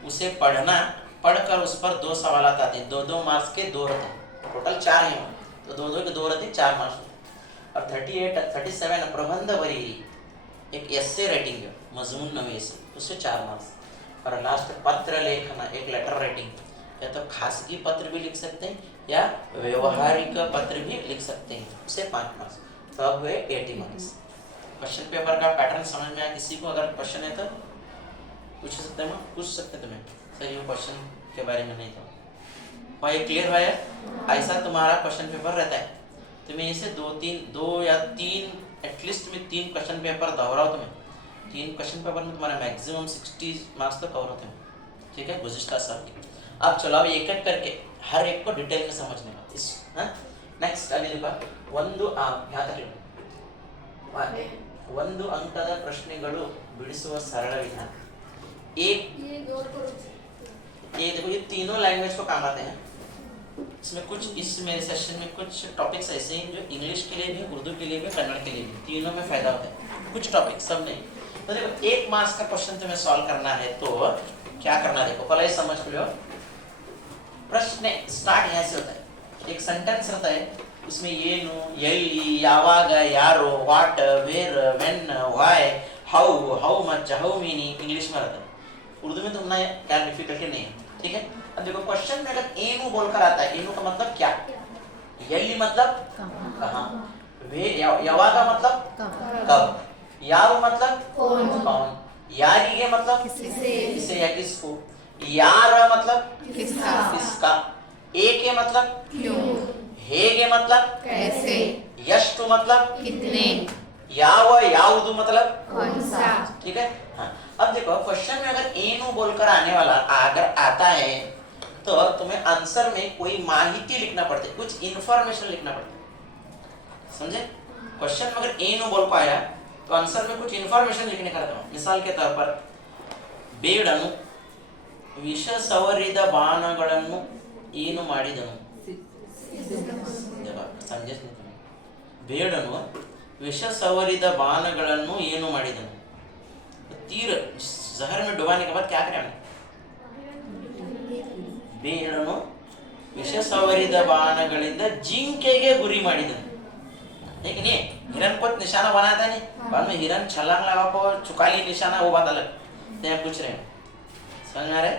उसे पढ़ना, पढ़कर उस पर 2 सवाल आते हैं। 2 मार्क्स के 2 रहते हैं, टोटल 4 हैं तो 2 के 2 रहते हैं, 4 मार्क्स। और 37 प्रबंध बरी, एक एसे राइटिंग है, मजमून नवी एसे, उससे 4 मार्क्स। और लास्ट पत्र लेखन, एक लेटर राइटिंग, या तो खासगी पत्र भी लिख सकते हैं या व्यवहारिक पत्र भी लिख सकते हैं, उसे 5 मार्क्स। तो अब हुए 80 मार्क्स। क्वेश्चन पेपर का पैटर्न समझ में आया किसी को? अगर क्वेश्चन है तो पूछ सकते हैं, पूछ सकते तुम्हें सर ये क्वेश्चन के बारे में नहीं था भाई, क्लियर भाई? ऐसा तुम्हारा क्वेश्चन पेपर रहता है, तुम्हें इसे 2 या 3 एटलीस्ट में 3 क्वेश्चन पेपर दोहराओ। तुम्हें 3 क्वेश्चन पेपर में तुम्हारा मैक्सिमम 60 मार्क्स तो कवर होते हैं ठीक है, गुज़िश्ता साल के। अब चलो अब एक एक करके हर एक को डिटेल में समझने का इस नेक्स्ट ಅಲ್ಲಿ देखो ಒಂದು ಒಂದು ಅಂಕದ ಪ್ರಶ್ನೆಗಳು ಬಿಡಿಸುವ ಸರಳ ವಿಧಾನ। एक ये देखो ये तीनों लैंग्वेज को काम आते हैं। इसमें कुछ इस मेरे सेशन में कुछ टॉपिक्स ऐसे हैं जो इंग्लिश के लिए भी, उर्दू के लिए भी, कन्नड़ के लिए भी, तीनों में फायदा होता है। कुछ टॉपिक सब नहीं। तो देखो 1 मार्क्स का क्वेश्चन तुम्हें सॉल्व करना है तो क्या करना, देखो पहले समझ लो। प्रश्न स्टार्ट यहाँ से होता है, एक सेंटेंस रहता है, उसमें ಏನು, ಎಲ್ಲಿ, ಯಾವಾಗ, ಯಾರು, what, where, when, why, how much, how many English में रहता है। उर्दू में तुमने क्या डिफिकल्टी नहीं है ठीक है। अब देखो क्वेश्चन में अगर एनु बोलकर आता है, एनु का मतलब क्या, ಎಲ್ಲಿ मतलब कहाँ, वे ಯಾವಾಗ मतलब कब, ಯಾರು मतलब कौन, ಯಾರಿಗೆ मतलब किसे या किसको, यार मतलब किसका, ಏಕೆ मतलब क्यों, ಹೇಗೆ मतलब कैसे, ಎಷ್ಟು मतलब कितने, ಯಾವ ಯಾವುದು मतलब कौन सा ठीक है। हाँ अब देखो क्वेश्चन में अगर एनु बोलकर आने वाला अगर आता है तो तुम्हें आंसर में कोई माहिती लिखना पड़ता है, कुछ इंफॉर्मेशन लिखना पड़ता है, समझे? क्वेश्चन में अगर एनु बोल पाया तो आंसर में कुछ इंफॉर्मेशन लिखने का रहता है। मिसाल के तौर पर ಬೇಡನು ವಿಷ ಸವರಿದ ಬಾಣಗಳನ್ನು ಏನು ಮಾಡಿದನು, समझे? ಬೇಡನು विष सवरिद बाणಗಳನ್ನು ಏನು ಮಾಡಿದನು, तीर जहर में डुबाने के बाद क्या करें? ಬೇಡನು ವಿಷ ಸವರಿದ ಬಾಣಗಳಿಂದ ಜಿಂಕೆಗೆ ಗುರಿ ಮಾಡಿದನು। लेकिन ये हिरन को निशाना बनाता नहीं, बाद में हिरन छलांग लगा को चुका ली निशाना, वो बात अलग। तो पूछ रहे हैं, समझ में आ रहा है?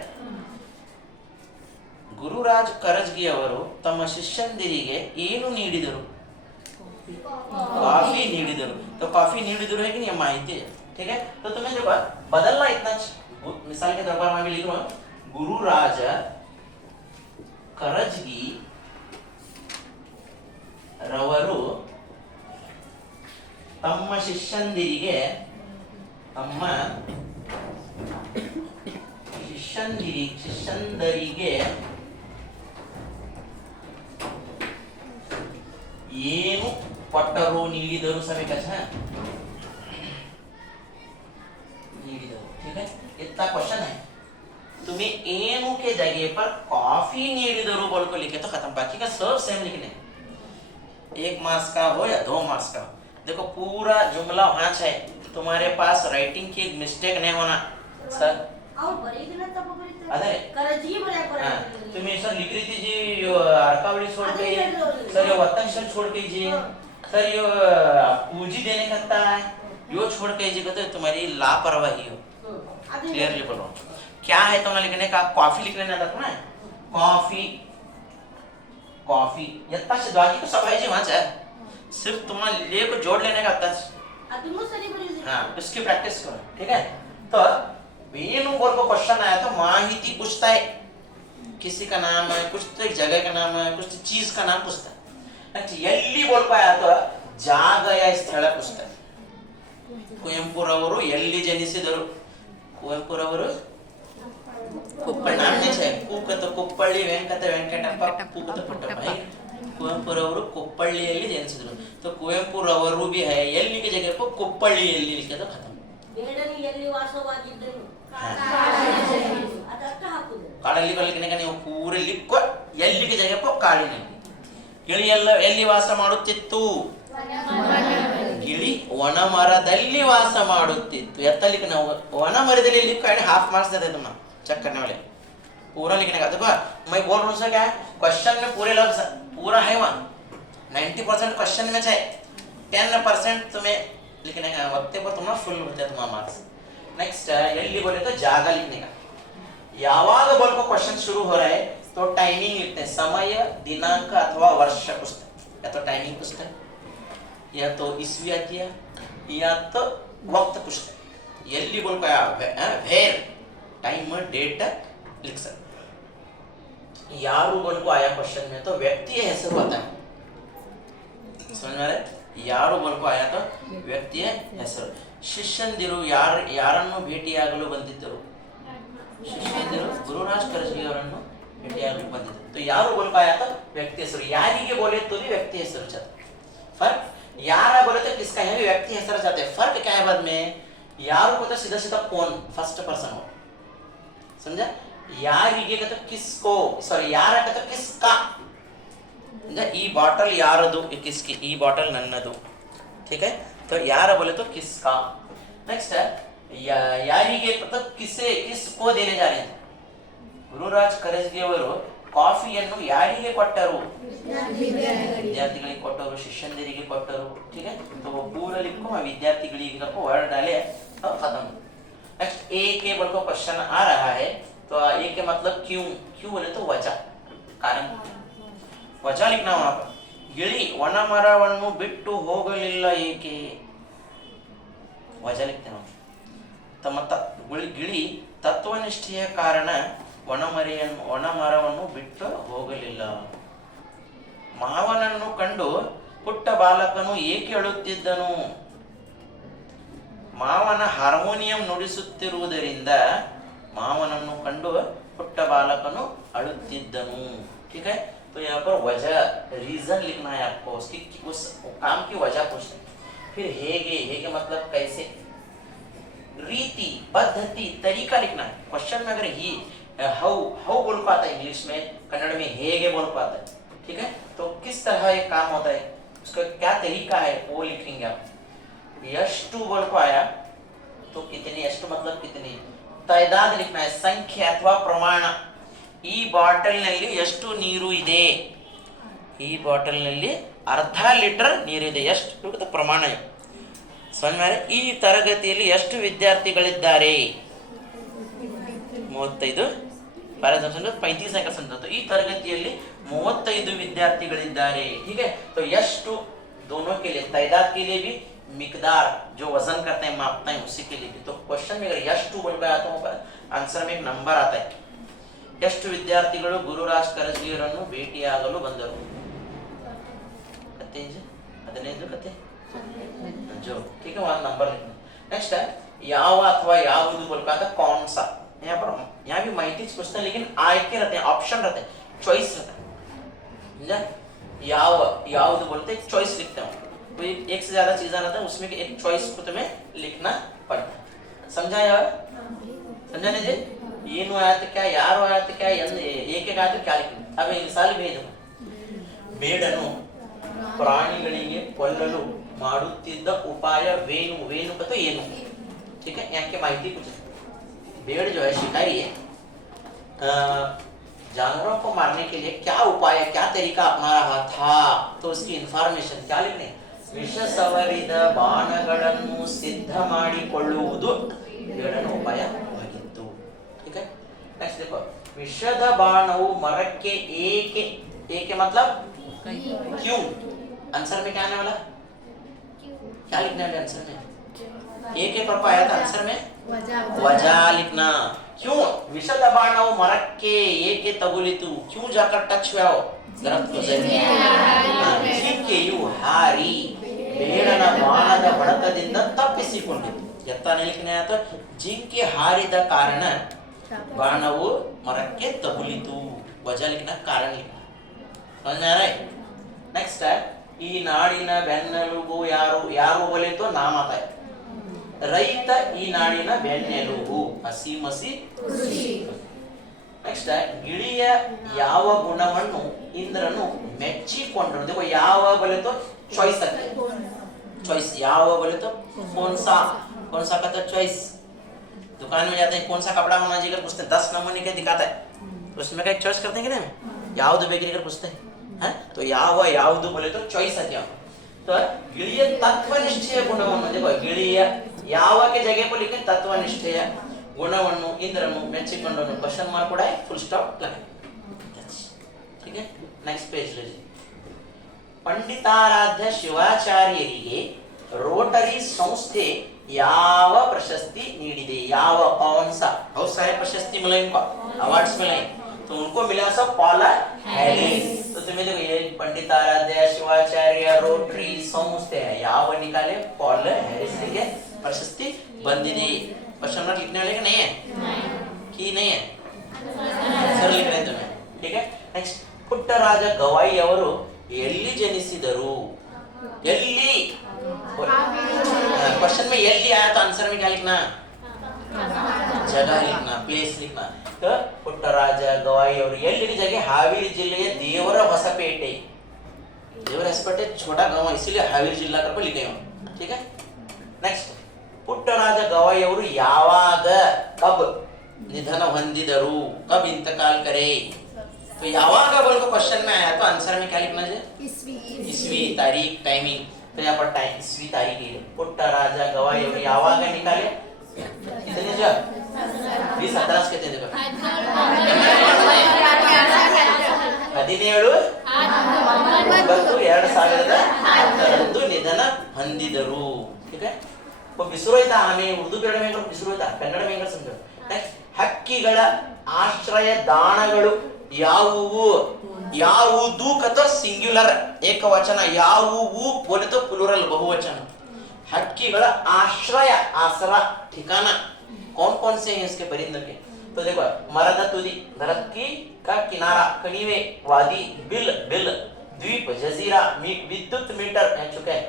ಗುರುರಾಜ್ ಕರಜ್ಗಿ ಅವರು ತಮ್ಮ ಶಿಷ್ಯಂದಿರಿಗೆ ಏನು ನೀಡಿದರು, कॉफी ನೀಡಿದರು। तो कॉफी ನೀಡಿದರು है कि नहीं माहिती है ठीक है। तो तुम्हें जो बदलना इतना, मिसाल के तौर पर मैं भी लिख रहा हूँ, गुरुराज करजगी ರವರು ತಮ್ಮ ಶಿಷ್ಯಂದಿರಿಗೆ ಏನು ಕೊಟ್ಟರು ನೀಡಿದರು सभी ನೀಡಿದರು ठीक है इतना क्वेश्चन है तुम्हें एनु के जगह पर कॉफी नीडिದರು बोल को लिखे तो खत्म बाकी का सब सेम लिखने 1 मार्क्स का हो या 2 मार्क्स का देखो पूरा जुमला वहां है तुम्हारे पास राइटिंग की मिस्टेक नहीं होना सर अरे तुम्हें सर लिख रही थी जी अर्कावली छोड़ के सर ये वतन छोड़ के जी सर ये पूंजी देने का है यो छोड़ के जी कहते तुम्हारी लापरवाही हो क्लियरली बोलो क्या है तुमने लिखने का कॉफी लिखने ना था ना कॉफी यत्ता से बाकी तो सब है जी वहां है सिर्फ तुम्हारा ले को जोड़ लेने का आता हाँ उसकी प्रैक्टिस करो ठीक है तो ಏನು बोल को क्वेश्चन आया तो माहिती पूछता है किसी का नाम है कुछ तो एक जगह का नाम है कुछ तो चीज का नाम पूछता है ಎಲ್ಲಿ बोल को आया तो ಜಾಗ या ಸ್ಥಳ पूछता है ಕುವೆಂಪುರವರು ಎಲ್ಲಿ ಜನಿಸಿದರು ಕುವೆಂಪುರವರು ನಾಮನೇ ಛೆ ಕೂಕತ ಕುಪ್ಪಳ್ಳಿ ವೆಂಕಟ ವೆಂಕಟಪ್ಪ ಕೂಕತ ಪುಟ್ಟಪ್ಪ ಕುವೆಂಪುರವರು ಕುಪ್ಪಳ್ಳಿಯಲ್ಲಿ ಜನಿಸಿದರು तो ಕುವೆಂಪುರವರು भी है ಎಲ್ಲಿ के जगह पर ಕುಪ್ಪಳ್ಳಿಯಲ್ಲಿ लिखे तो खत्म ಬೇಡನಿಯಲ್ಲಿ ವಾಸವಾಗಿದ್ದರು ಅದಷ್ಟ ಹಾಕುದು ಕಾಡಲ್ಲಿ ಬಲ್ಲಿಗೆ ನೀವು ಪೂರ ಲಿಕ್ಕೋ ಎಲ್ಲಿಗೆ ಜಗಪ್ಪ ಕಾಡಿನಲ್ಲಿ ಗಿಳಿ ಎಲ್ಲಿ ವಾಸ ಮಾಡುತ್ತಿತ್ತು ಗಿಳಿ ವನ ಮರದಲ್ಲಿ ವಾಸ ಮಾಡುತ್ತಿತ್ತು ಎತ್ತಲಿಕ್ಕೆ ನಾವು ವನ ಮರದಲ್ಲಿ लिखा है हाफ मार्क्स देते तुम चेक करने वाले पूरा लिखने का देखो मैं बोल रहा हूँ क्या क्वेश्चन में पूरे लफ्ज पूरा है वहाँ 90% क्वेश्चन में है 10% तुम्हें लिखने का वक्त पर तुम्हारा फुल होता है तुम्हारा मार्क्स नेक्स्ट एल्ली बोले तो जागा लिखने का यावाग बोल को क्वेश्चन शुरू हो रहा है तो टाइमिंग लिखते हैं समय दिनांक अथवा वर्ष पूछते हैं या तो टाइमिंग पूछते हैं या तो ईस्वी आती है या तो वक्त पूछते हैं एल्ली बोल को वेर टाइम डेट लिख सकते यारू बोल को आया क्वेश्चन में तो व्यक्ति ಹೆಸರು होता है समझ में आ रहा है ಯಾರು ಬಲ್ಕೋ ಆಯಾ तो ವ್ಯಕ್ತಿಯ ಹೆಸರು ಶಿಷ್ಯಂದಿರು ಯಾರನ್ನು ಭೇಟಿಯಾಗಲು ಬಂದಿದ್ದರು ಶಿಷ್ಯಂದಿರು ಗುರುರಾಜ್ ಕರಜಗಿ ಅವರನ್ನು ಭೇಟಿಯಾಗಲು ಬಂದಿದ್ದರು तो ಯಾರು ಬಲ್ಕೋ ಆಯಾ तो व्यक्ति ಹೆಸರು ಯಾರಿಗೆ बोले तो भी व्यक्ति ಹೆಸರು चाहते फर्क यारा बोले तो किसका है व्यक्ति ಹೆಸರು चाहते फर्क क्या है बाद में यारू को तो सीधा सीधा कौन फर्स्ट पर्सन हो समझा ಯಾರಿಗೆ का तो किसको सॉरी यार का तो किसका ಈ ಬಾಟಲ್ ಯಾರದು किसकी ಈ ಬಾಟಲ್ ನನ್ನದು ठीक है तो यार बोले तो किसका नेक्स्ट ಯಾರಿಗೆ मतलब किसको देने जा रहे हैं ಗುರುರಾಜ್ ಕರಜಗಿ ಅವರು ಕಾಫಿಯನ್ನು ಯಾರಿಗೆ ಕೊಟ್ಟರು ವಿದ್ಯಾರ್ಥಿಗಳಿಗೆ ಕೊಟ್ಟರು ಶಿಷ್ಯಂದಿರಿಗೆ ಕೊಟ್ಟರು ठीक है तो वो पूरा लिखो विद्यार्थिಗಳಿಗೆ को वर्ड डाले तो खत्म नेक्स्ट ए के बोल को क्वेश्चन आ रहा है तो ए के मतलब क्यों क्यों बोले तो वजह कारण वजह लिखना वहां पर ಗಿಳಿ ವನ ಮರವನ್ನು ಬಿಟ್ಟು ಹೋಗಲಿಲ್ಲ ಏಕೆ ವಜಹ लिखते ನಾವು ತಮ್ಮ ಗಿಳಿ ತತ್ವನಿಷ್ಠೆಯ ಕಾರಣ ವನ ಮರವನ್ನು ಬಿಟ್ಟು ಹೋಗಲಿಲ್ಲ ಮಾವನನ್ನು ಕಂಡು ಪುಟ್ಟ ಬಾಲಕನು ಏಕೆ ಅಳುತ್ತಿದ್ದನು ಮಾವನ ಹಾರ್ಮೋನಿಯಂ ನುಡಿಸುತ್ತಿರುವುದರಿಂದ ಮಾವನನ್ನು ಕಂಡು ಪುಟ್ಟ ಬಾಲಕನು ಅಳುತ್ತಿದ್ದನು ठीक है तो यहाँ पर वजह रीजन लिखना है आपको उसकी उस काम की वजह पूछना है फिर हेगे मतलब कैसे रीति पद्धति तरीका लिखना है क्वेश्चन में अगर ही हाउ बोल को आता है इंग्लिश में कन्नड़ में हेगे बोल को आता है ठीक है तो किस तरह ये काम होता है उसका क्या तरीका है वो लिखेंगे आप यष्टु बोल को आया तो कितनी यष्टु मतलब कितनी तादाद लिखना है संख्या अथवा प्रमाण ಈ ಬಾಟಲ್ ನಲ್ಲಿ ಎಷ್ಟು ನೀರು ಇದೆ ಈ ಬಾಟಲ್ ನಲ್ಲಿ ಅರ್ಧ ಲೀಟರ್ ನೀರಿದೆ ಎಷ್ಟು ಪ್ರಮಾಣ ಸಮझ ಈ ತರಗತಿಯಲ್ಲಿ ಎಷ್ಟು ವಿದ್ಯಾರ್ಥಿಗಳಿದ್ದಾರೆ 35 ಫಾರ್ ಎಕ್ಸಾಂಪಲ್ 35 सेकंड समझो तो ಈ ತರಗತಿಯಲ್ಲಿ 35 ವಿದ್ಯಾರ್ಥಿಗಳಿದ್ದಾರೆ ठीक है तो ಎಷ್ಟು दोनों के लिए तादाद के लिए भी मिकदार जो वजन करते हैं मापते हैं उसी के लिए भी तो क्वेश्चन में अगर यಷ್ಟು बोल गया तो आंसर में एक नंबर आता है ಎಷ್ಟು ವಿದ್ಯಾರ್ಥಿಗಳು ಗುರುರಾಜ್ ಕರಜಗಿಯವರನ್ನು ಭೇಟಿಯಾಗಲು ಬಂದರು 15 कते जो ठीक है, वहाँ नंबर लिखना। नेक्स्ट है याव अथवा यावुदु बोल का था कौन सा। यहाँ पर यहाँ भी माहिती पूछते हैं लेकिन आयके रहते हैं, ऑप्शन रहते हैं, चॉइस रहता है। समझा? याव यावुदु बोलते हैं, चॉइस लिखते हैं। कोई एक से ज्यादा चीजें रहता है, उसमें एक चॉइस को तुम्हें लिखना पड़ता है। समझा यार? समझा नहीं जी? ಏನು ಆಯ್ತು ಕ್ಯಾ ಯಾರು ಆಯ್ತು ಕ್ಯಾ ಏಕೆ ಆಯ್ತು ಕ್ಯಾ अब मिसाल भेज ಬೇಡನು ಪ್ರಾಣಿಗಳಿಗೆ ಕೊಲ್ಲಲು ಮಾಡುತ್ತಿದ್ದ ಉಪಾಯವೇನು ವೇನು ಅಥವಾ ಏನು ठीक है। यहाँ की माहिती कुछ भेड़ जो है शिकारी है, जानवरों को मारने के लिए क्या उपाय क्या तरीका अपना रहा था, तो उसकी इंफॉर्मेशन क्या लिखने विष सवरिದ ಬಾಣಗಳನ್ನು ಸಿದ್ಧ ಮಾಡಿಕೊಳ್ಳುವುದು ಬೇಡನ ಉಪಾಯವಾಗಿತ್ತು। ठीक है। नेक्स्ट देखो विषದ ಬಾಣವು मरಕ್ಕೆ ಏಕೆ ಏಕೆ मतलब क्यों, आंसर में क्या आने वाला, क्या लिखना है आंसर में, एक प्रकार आया था आंसर में वजह लिखना। क्यों विषद बाणವು मरಕ್ಕೆ ಏಕೆ ತಗುಲಿತು, क्यों जाकर टच हुआ वो दरख्त को जमीन, ಜಿಂಕೆಯು ಹಾರಿ ಬೇಡನ ಬಾಣದ ಹೊಡೆತದಿಂದ ತಪ್ಪಿಸಿಕೊಂಡಿತು। ಎತ್ತಾನೆ लिखना है तो ಜಿಂಕೆ ಹಾರಿದ ಕಾರಣ ಬಾಣವು ಮರಕ್ಕೆ ತಗುಲಿತು, वजह लिखना कारण लिखना। समझ में आ रहा है? नेक्स्ट है ಈ ನಾಡಿನ ಬೆನ್ನೆಲುಬು ಯಾರು, ಯಾರು बोले तो नाम आता है, ರೈತ ಈ ನಾಡಿನ ಬೆನ್ನೆಲುಬು, ಹಸಿ ಮಸಿ ಕೃಷಿ। ನೆಕ್ಸ್ಟ್ ಗಿಳಿಯ ಯಾವ ಗುಣವನ್ನು ಇಂದ್ರನು ಮೆಚ್ಚಿಕೊಂಡರು, देखो ಯಾವ बोले तो चॉइस है, चॉइस ಯಾವ बोले तो कौन सा का तो चॉइस। दुकान में जाते हैं कौन सा कपड़ा होना चाहिए, पूछते हैं 10 नमूने के दिखाता है, तो उसमें का एक चॉइस करते हैं कि नहीं, ಯಾವುದು ಬೇಕಿದ್ರೆ पूछते हैं हैं, तो ಯಾವ ಯಾವುದು बोले तो चॉइस है क्या। तो गिಳಿಯ ತತ್ವನಿಷ್ಠೆಯ ಗುಣವನ್ನು, देखो गिಳಿಯ ಯಾವ के जगह पर लिखे तत्वनिष्ठೆಯ ಗುಣವನ್ನು ಇಂದ್ರನು ಮೆಚ್ಚಿಕೊಂಡನು, क्वेश्चन मार्क ಕೂಡ फुल स्टॉप लगा। ठीक है। नेक्स्ट पेज ले पंडिताराध्य ಶಿವಾಚಾರ್ಯರಿಗೆ ರೋಟರಿ ಸಂಸ್ಥೆ ಯಾವ ಪ್ರಶಸ್ತಿ ನೀಡಿದೆ, ಯಾವ कौन सा, बहुत सारे प्रशस्ति मिले इनको, अवार्ड्स मिले, तो उनको मिला सब पॉला हैरिस। तो तुम्हें देखो ये पंडिताराध्य शिवाचार्य रोटरी संಸ್ಥೆ ಯಾವ निकाले पॉल हैरिस के प्रशस्ति ಬಂದಿದೆ। क्वेश्चन मार्क लिखने वाले नहीं है कि नहीं है, सर लिख रहे तुम्हें। ठीक है। नेक्स्ट ಪುಟ್ಟರಾಜ ಗವಾಯಿ ಅವರು ಎಲ್ಲಿ ಜನಿಸಿದರು, ಎಲ್ಲಿ, क्वेश्चन में ಎಲ್ಲಿ आया तो आंसर में क्या लिखना, जगह लिखना, प्लेस लिखना। तो ಪುಟ್ಟರಾಜ ಗವಾಯಿ ಅವರು ಎಲ್ಲಿ जगह हावेरी जिले देवर ಹೊಸಪೇಟೆ, देवर ಹೊಸಪೇಟೆ छोटा गांव है इसीलिए हावेरी जिला करके लिखे हैं। ठीक है। नेक्स्ट ಪುಟ್ಟರಾಜ ಗವಾಯಿ ಅವರು ಯಾವಾಗ कब निधन ಹೊಂದಿದರು, कब इंतकाल करे, तो यावाग बोल को क्वेश्चन में आया तो आंसर में क्या लिखना है, ईस्वी तारीख टाइमिंग। तो यहाँ पर टाइम ईस्वी तारीख है। ಪುಟ್ಟರಾಜ ಗವಾಯಿ ಅವರು ಯಾವಾಗ निकाले, कितने जो 2017 कहते हैं, 17/9/2010 ನಿಧನ ಹೊಂದಿದರು। ठीक है। वो ಬಿಸಿರೋಯ್ತಾ ಆಮೇಲೆ ಉರ್ದು ಬೇಡ ಮೇಂಗ ಬಿಸಿರೋಯ್ತಾ ಕನ್ನಡ ಮೇಂಗ ಸಮझो। ನೆಕ್ಸ್ಟ್ ಹಕ್ಕಿಗಳ ಆಶ್ರಯ ದಾಣಗಳು ಯಾವುವು, ಯಾವುದು ಕತ ಸಿಂಗ್ಯುಲರ್ ಏಕವಚನ, ಯಾವುವು बोले तो प्लूरल बहुवचन। हक्कीಗಳ आश्रय आसरा ठिकाना कौन कौन से हैं इसके परिंदों के, तो देखो मರದ तुदी, धरती का किनारा, कಣಿವೆ, वादी, बिल बिल, द्वीप, जजीरा, विद्युत मीटर कह चुके हैं,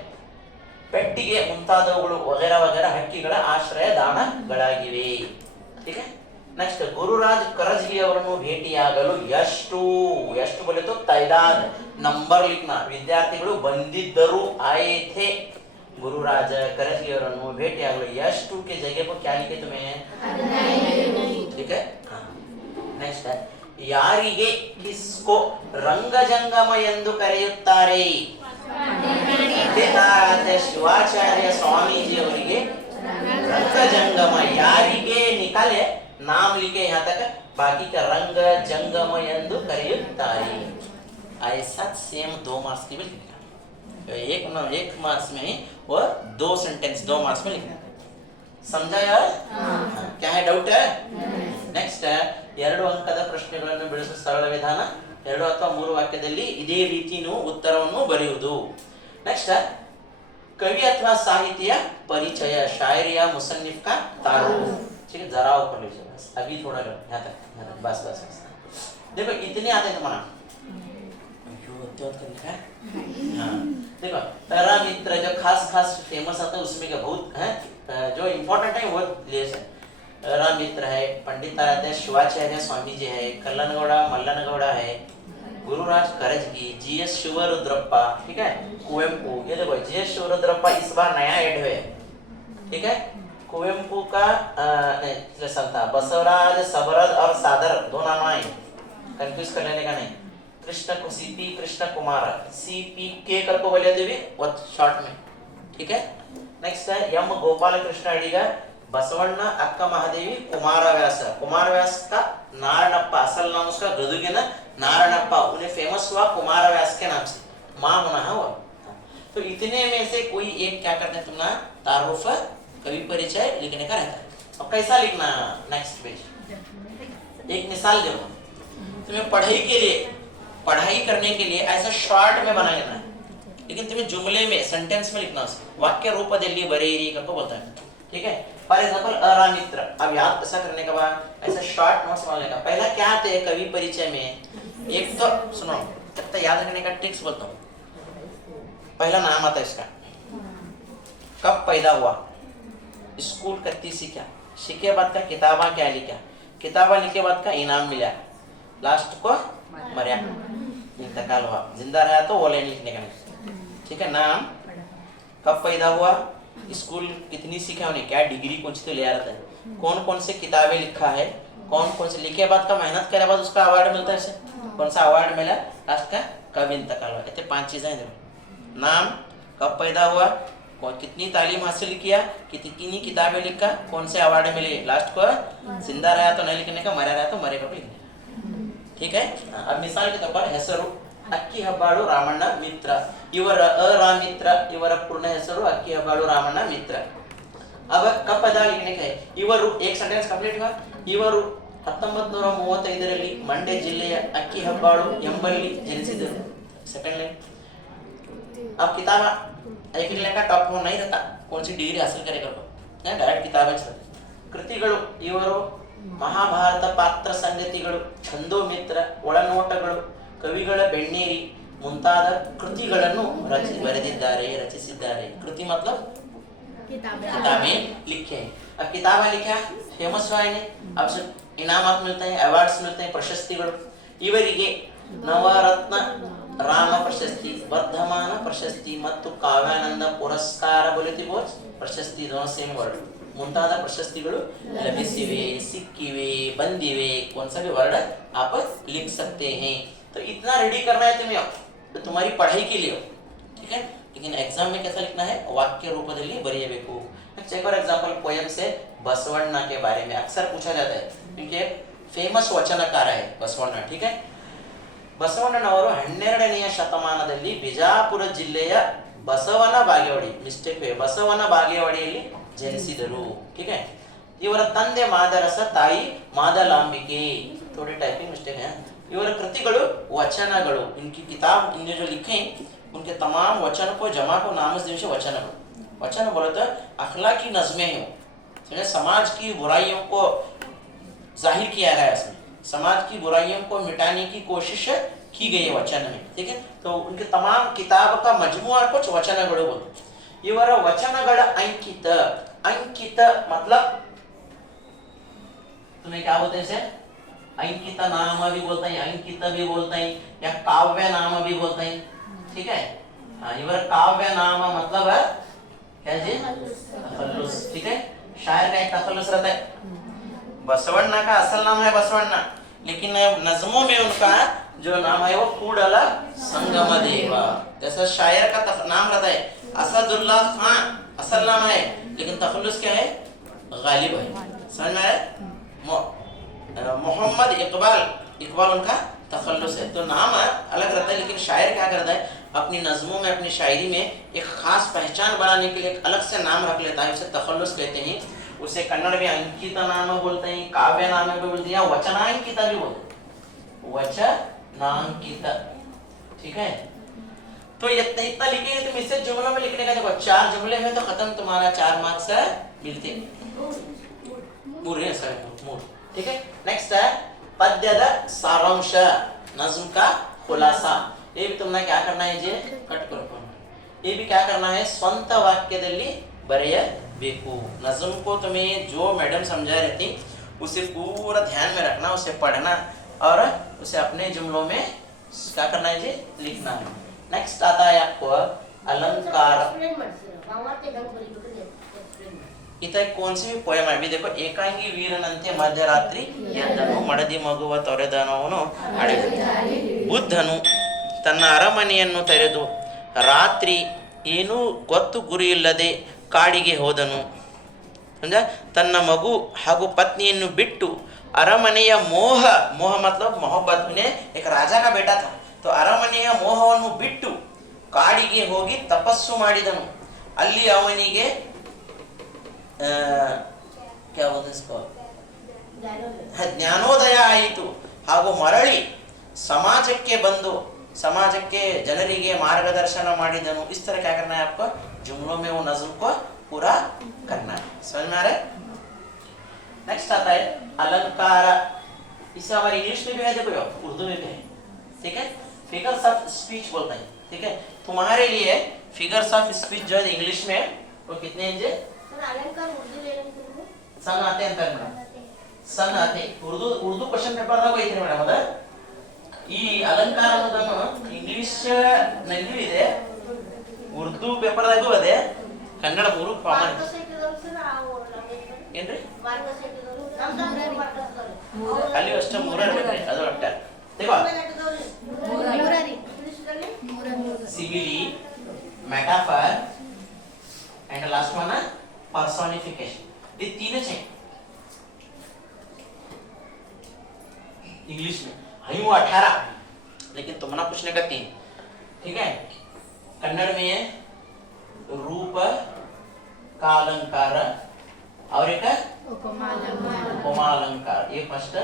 ಪೆಟ್ಟಿಗೆ ಮುಂತಾದವುಗಳು वगैरह वगैरह ಹಕ್ಕಿಗಳ ಆಶ್ರಯ ದಾಣಗಳಾಗಿವೆ। ठीक है। नेक्स्ट गुरुराज करजगी ಅವರನ್ನು ಭೇಟಿಯಾಗಲು ಎಷ್ಟು, ಎಷ್ಟು बोले तो तादाद नंबर लिखना, ವಿದ್ಯಾರ್ಥಿಗಳು ಬಂದಿದ್ದರು आए थे, गुरुराज करजगी ಅವರನ್ನು ಭೇಟಿಯಾಗಲು ಎಷ್ಟು के जगह पर क्या लिखे तुम्हें, ठीक है। नेक्स्ट ಯಾರಿಗೆ किसको ರಂಗಜಂಗಮ ಎಂದು ಕರೆಯುತ್ತಾರೆ, पंडिताराध्य ಶಿವಾಚಾರ್ಯ ಸ್ವಾಮೀಜಿ ಅವರಿಗೆ ರಂಗಜಂಗಮ ಯಾರಿಗೆ निकाले नाम लिखे यहाँ तक, बाकी का रंग जंगम ಎಂದು ಕರೆಯುತ್ತಾರೆ। ऐसा सेम 2 मार्क्स की भी लिखना, एक मार्क्स में ही वो 2 सेंटेंस 2 मार्क्स में लिखना। समझा यार? क्या है, डाउट है? नेक्स्ट 2 अंकದ ಪ್ರಶ್ನೆಗಳನ್ನು ಬಿಡಿಸುವ ಸರಳ ವಿಧಾನ, 2 ಅಥವಾ 3 ವಾಕ್ಯದಲ್ಲಿ ಇದೇ ರೀತಿ ನೀವು ಉತ್ತರವನ್ನು ಬರೆಯುವುದು। नेक्स्ट है कवि अथवा साहित्य परिचय, शायर या मुसन्निफ का तारुफ। ठीक है, जरा ऊपर लीजिए बस, अभी थोड़ा लो, यहाँ तक बस बस बस। देखो इतने आते हैं तुम्हारा करने का। हाँ देखो पैरा मित्र जो खास खास फेमस आता है उसमें क्या बहुत है, जो इम्पोर्टेंट है वो लेस है। पैरा मित्र है, पंडित आराध्य शिवाचार्य स्वामी जी है, कल्लनगौड़ा मल्लनगौड़ा है, गुरुराज करजगी, जी.एस. शिवरुद्रप्पा, ठीक है, कुवेम्पू। ये देखो जी.एस. शिवरुद्रप्पा इस बार नया ऐड हुए, ठीक है। कुवेम्पू का नहीं संता बसवराज सबरद और सादर दो नाम आए, कंफ्यूज कर लेने का नहीं। कृष्ण को सीपी कृष्ण कुमार सीपी के कर को बोले देवी वो शॉर्ट में, ठीक है। नेक्स्ट है एम गोपाल कृष्ण अडिगर बसवಣ್ಣ अक्का महादेवी कुमार व्यास का नारायणप्पा, असल नाम उसका गदुगिन नारायणप्पा, उन्हें फेमस हुआ कुमार व्यास के नाम से, मां होना है वो। तो इतने में से कोई एक क्या करते हैं तुम ना, तारुफ कवि परिचय लिखने का रहता है। अब कैसा लिखना, नेक्स्ट पेज। एक मिसाल देखो, तुम्हें पढ़ाई करने के लिए ऐसा शॉर्ट में बना लेना है, लेकिन तुम्हें जुमले में सेंटेंस में लिखना है, वाक्य रूपದಲ್ಲಿ बरेरी करके बोलता है, ठीक है। फॉर एग्जांपल अरामित्र, अब याद ऐसा करने के बाद ऐसा शॉर्ट नोट्स बना लेगा। पहला क्या आते हैं कवि परिचय में, एक तो सुनो तब तक याद रखने का ट्रिक्स बोलता हूँ। पहला नाम आता है इसका, कब पैदा हुआ, स्कूल कत्ती सीखा, सीखे बाद का किताबा क्या लिखा, किताबा लिखे बाद का इनाम मिला, लास्ट को मरिया इंतकाल हुआ, जिंदा रहा तो वो लाइन लिखने का नहीं, ठीक है। नाम, कब पैदा हुआ, स्कूल कितनी सीखा उन्हें, क्या डिग्री कौन सी तो ले आ रहा है, कौन कौन से किताबें लिखा है, कौन कौन से लिखे बाद का मेहनत करे बाद उसका अवार्ड मिलता है, इसे कौन सा अवार्ड मिला, लास्ट का कब इंतकाल हुआ। इतने 5 चीजें हैं। नाम, कब पैदा हुआ, कौन कितनी तालीम हासिल किया, कितनी किताबें लिखा, कौन से अवार्ड मिले, लास्ट को जिंदा रहा तो नहीं लिखने का, मरा रहा तो मरेगा तो लिखने का, ठीक है। अब मिसाल के तौर पर ಹೆಸರು ಅಕ್ಕಿ ಹಬ್ಬಾಳು ರಾಮಣ್ಣ ಮಿತ್ರ, ಇವರ ಅರಾಮಿತ್ರ, ಇವರ पूर्ण ಹೆಸರು ಅಕ್ಕಿ ಹಬ್ಬಾಳು ರಾಮಣ್ಣ ಮಿತ್ರ। अब कब पैदा लिखने का है, ಇವರು, एक सेंटेंस कंप्लीट हुआ। ಇವರು 1935ರಲ್ಲಿ ಮಂಡ್ಯ ಜಿಲ್ಲೆಯ ಅಕ್ಕಿ ಹಬ್ಬಾಳು ಎಂಬಲ್ಲಿ ಜನಿಸಿದರು, सेकंड लाइन। अब किताब एक लाइन का टॉप नहीं रहता, कौन सी डिग्री हासिल करेगा तो डायरेक्ट किताबें चलती। ಕೃತಿಗಳು, ಇವರು ಮಹಾಭಾರತ ಪಾತ್ರ ಸಂಗತಿಗಳು, ಛಂದೋ ಮಿತ್ರ, ಒಳನೋಟಗಳು, ಕವಿಗಳ ಬೆಣ್ಣೇರಿ ಮುಂತಾದ ಕೃತಿಗಳನ್ನು ರಚಿಸಿದ್ದಾರೆ। कृति मतलब किताबें लिखे हैं। अब किताबें लिखा फेमस हुआ है, अब से इनामात मिलते हैं, अवार्ड्स मिलते हैं, ಪ್ರಶಸ್ತಿಗಳು। ಇವರಿಗೆ ನವರತ್ನ ರಾಮ ಪ್ರಶಸ್ತಿ, ವರ್ಧಮಾನ ಪ್ರಶಸ್ತಿ ಮತ್ತು ಕಾವ್ಯಾನಂದ ಪುರಸ್ಕಾರ बोलते ಪ್ರಶಸ್ತಿ दोनों सेम वर्ड, ಮುಂತಾದ ಪ್ರಶಸ್ತಿಗಳು ಲಭಿಸಿವೆ, ಸಿಕ್ಕಿವೆ, ಬಂದಿವೆ, कौन सा भी वर्ड आप लिख सकते हैं। तो इतना रेडी करना है तुम्हें, तो तुम्हारी पढ़ाई के लिए, ठीक है। लेकिन एग्जाम में कैसा लिखना है, वाक्य रूपದಲ್ಲಿ ಬರೆಯಬೇಕು। एक और एग्जांपल पोएम से बसवಣ್ಣ के बारे में अक्सर पूछा जाता है, क्योंकि फेमस वचनकार है बसवಣ್ಣ, ठीक है। ಬಸವಣ್ಣನವರು 12ನೇ ಶತಮಾನದಲ್ಲಿ ಬಿಜಾಪುರ ಜಿಲ್ಲೆಯ ಬಸವನ ಬಾಗೇವಾಡಿ, ಮಿಸ್ಟೇಕ್ ಬಸವನ ಬಾಗೇವಾಡಿಯಲ್ಲಿ ಜನಿಸಿದರು, ठीक है। ಇವರ ತಂದೆ ಮಾದರಸ, ತಾಯಿ ಮಾದಲಾಂಬಿಕೆ, थोड़ी टाइपिंग मिस्टेक है। ಇವರ ಕೃತಿಗಳು ವಚನಗಳು, इनकी किताब इनने जो लिखे उनके तमाम वचन को जमा को नामस दिवस वचनಗಳು। वचन बोले तो अखलाकी नज़में हैं, समझे, समाज की बुराइयों को जाहिर किया गया है इसमें, समाज की बुराइयों को मिटाने की कोशिश की गई है वचन में, ठीक है। तो उनके तमाम किताब का मजमुआ कुछ वचनಗಳು बोलते। ಇವರ वचनಗಳ अंकित, अंकित मतलब तुम्हें क्या बोलते हैं, अंकित नाम भी बोलते हैं, अंकित भी बोलते हैं, या काव्य नाम भी बोलते हैं, ठीक है। इवर काव्य नाम मतलब है क्या जी, तखल्लुस, ठीक है। शायर का एक तखल्लुस रहता है। बसवಣ್ಣ का असल नाम है बसवಣ್ಣ, लेकिन नज़मों में उनका जो नाम है वो कूडल संगमदेव। जैसा शायर का नाम रहता है असदुल्ला खान, असल नाम है, लेकिन तखल्लुस क्या है, गालिब है, समझ में आया। मोहम्मद इकबाल, इकबाल उनका तखल्लुस है। तो नाम अलग रहता है, लेकिन शायर क्या करता है, अपनी नज़मों में, अपनी शायरी में एक खास पहचान बनाने के लिए एक अलग से नाम रख लेता है, उसे तखल्लुस कहते हैं। उसे कन्नड़ में अंकित नाम बोलते हैं, काव्य नाम भी बोलते हैं, या वचनांकित भी बोलते हैं, वचनांकित, ठीक है। तो इतना इतना लिखेंगे तुम इससे जुमलों में लिखने का देखो 4 जुमले में तो खत्म तुम्हारा 4 मार्क्स मिलते ಮೂರನೇ ಸರಿ ಮೂರು ठीक है नेक्स्ट है पद्यದ सारांश नज्म का खुलासा ये भी तुमने क्या करना है जी कट करो ये भी क्या करना है स्ವಂತ ವಾಕ್ಯದಲ್ಲಿ ಬರೆಯಬೇಕು नज्म को तुम्हें जो मैडम समझा रही थी उसे पूरा ध्यान में रखना उसे पढ़ना और उसे अपने जुमलों में क्या करना है जी लिखना है नेक्स्ट आता है आपको अलंकार एक्सप्लेन ಮಾಡ್ತೀರಾ ಭಾವಾರ್ಥ ಹೆಂಗ್ ಬರೀಬೇಕು एक्सप्लेन ಮಾಡಿ इतना कौन सी भी पोएम है अभी देखो एकांगी वीरनंते मध्यरात्रि ಎದ್ದನು ಮಡದಿ ಮಗುವ ತೊರೆದನವನು ಬುದ್ಧನು ತನ್ನ ಅರಮನೆಯನ್ನು ತೆರೆದು ರಾತ್ರಿ ಏನೂ ಗೊತ್ತು ಗುರಿ ಇಲ್ಲದೆ ಕಾಡಿಗೆ ಹೋದನು समझा ತನ್ನ ಮಗು ಹಾಗೂ ಪತ್ನಿಯನ್ನು ಬಿಟ್ಟು ಅರಮನೆಯ ಮೋಹ ಮೋಹ मतलब मोहब्बत ने एक राजा का बेटा था तो ಅರಮನೆಯ ಮೋಹವನ್ನು ಬಿಟ್ಟು ಕಾಡಿಗೆ ಹೋಗಿ ತಪಸ್ಸು ಮಾಡಿದನು ಅಲ್ಲಿ ಅವನಿಗೆ क्या बोलते हैं इसको ಜ್ಞಾನೋದಯ ಆಯಿತು ಹಾಗೂ ಮರಳಿ ಸಮಾಜಕ್ಕೆ ಬಂದು समाजಕ್ಕೆ ಜನರಿಗೆ मार्गदर्शन ಮಾಡಿದನು इस तरह क्या करना है आपको जुमलों में वो नज्म को पूरा करना है समझ में आ रहा है नेक्स्ट आता है अलंकार इसे हमारे इंग्लिश में भी है देखो उर्दू में भी है ठीक है फिगर्स ऑफ स्पीच बोलते हैं ठीक है तुम्हारे लिए फिगर्स ऑफ स्पीच जो है इंग्लिश में वो कितने हैं जी ಸರ್ ಅಲಂಕಾರ ಉರ್ದು ಏನಂತೀರಿ सन आते हैं अंतर में सन आते उर्दू उर्दू क्वेश्चन पेपर ದಾಗ ಐತ್ರಿ ಮೇಡಮ್ ಅದ ಈ ಅಲಂಕಾರ ಅನ್ನೋದನ್ನು ಇಂಗ್ಲಿಷ್ ನಲ್ಲೂ ಇದೆ ಉರ್ದು ಪೇಪರ್ ದಾಗೂ ಇದೆ ಕನ್ನಡ ಮೂರು ಕಾಮನ್ ಏನ್ರಿ ಅಲ್ಲಿ ಅಷ್ಟೇ ಮೂರೇ ಇರ್ಬೇಕ್ರಿ ಅದು ಒಟ್ಟ देखो simile metaphor and last one personification ये तीन चाहिए इंग्लिश में हई वो 18 लेकिन तुम्हारा पूछने का 3 ठीक है कन्नड़ में है रूप का अलंकार और एक उपमालंकार ये फर्स्ट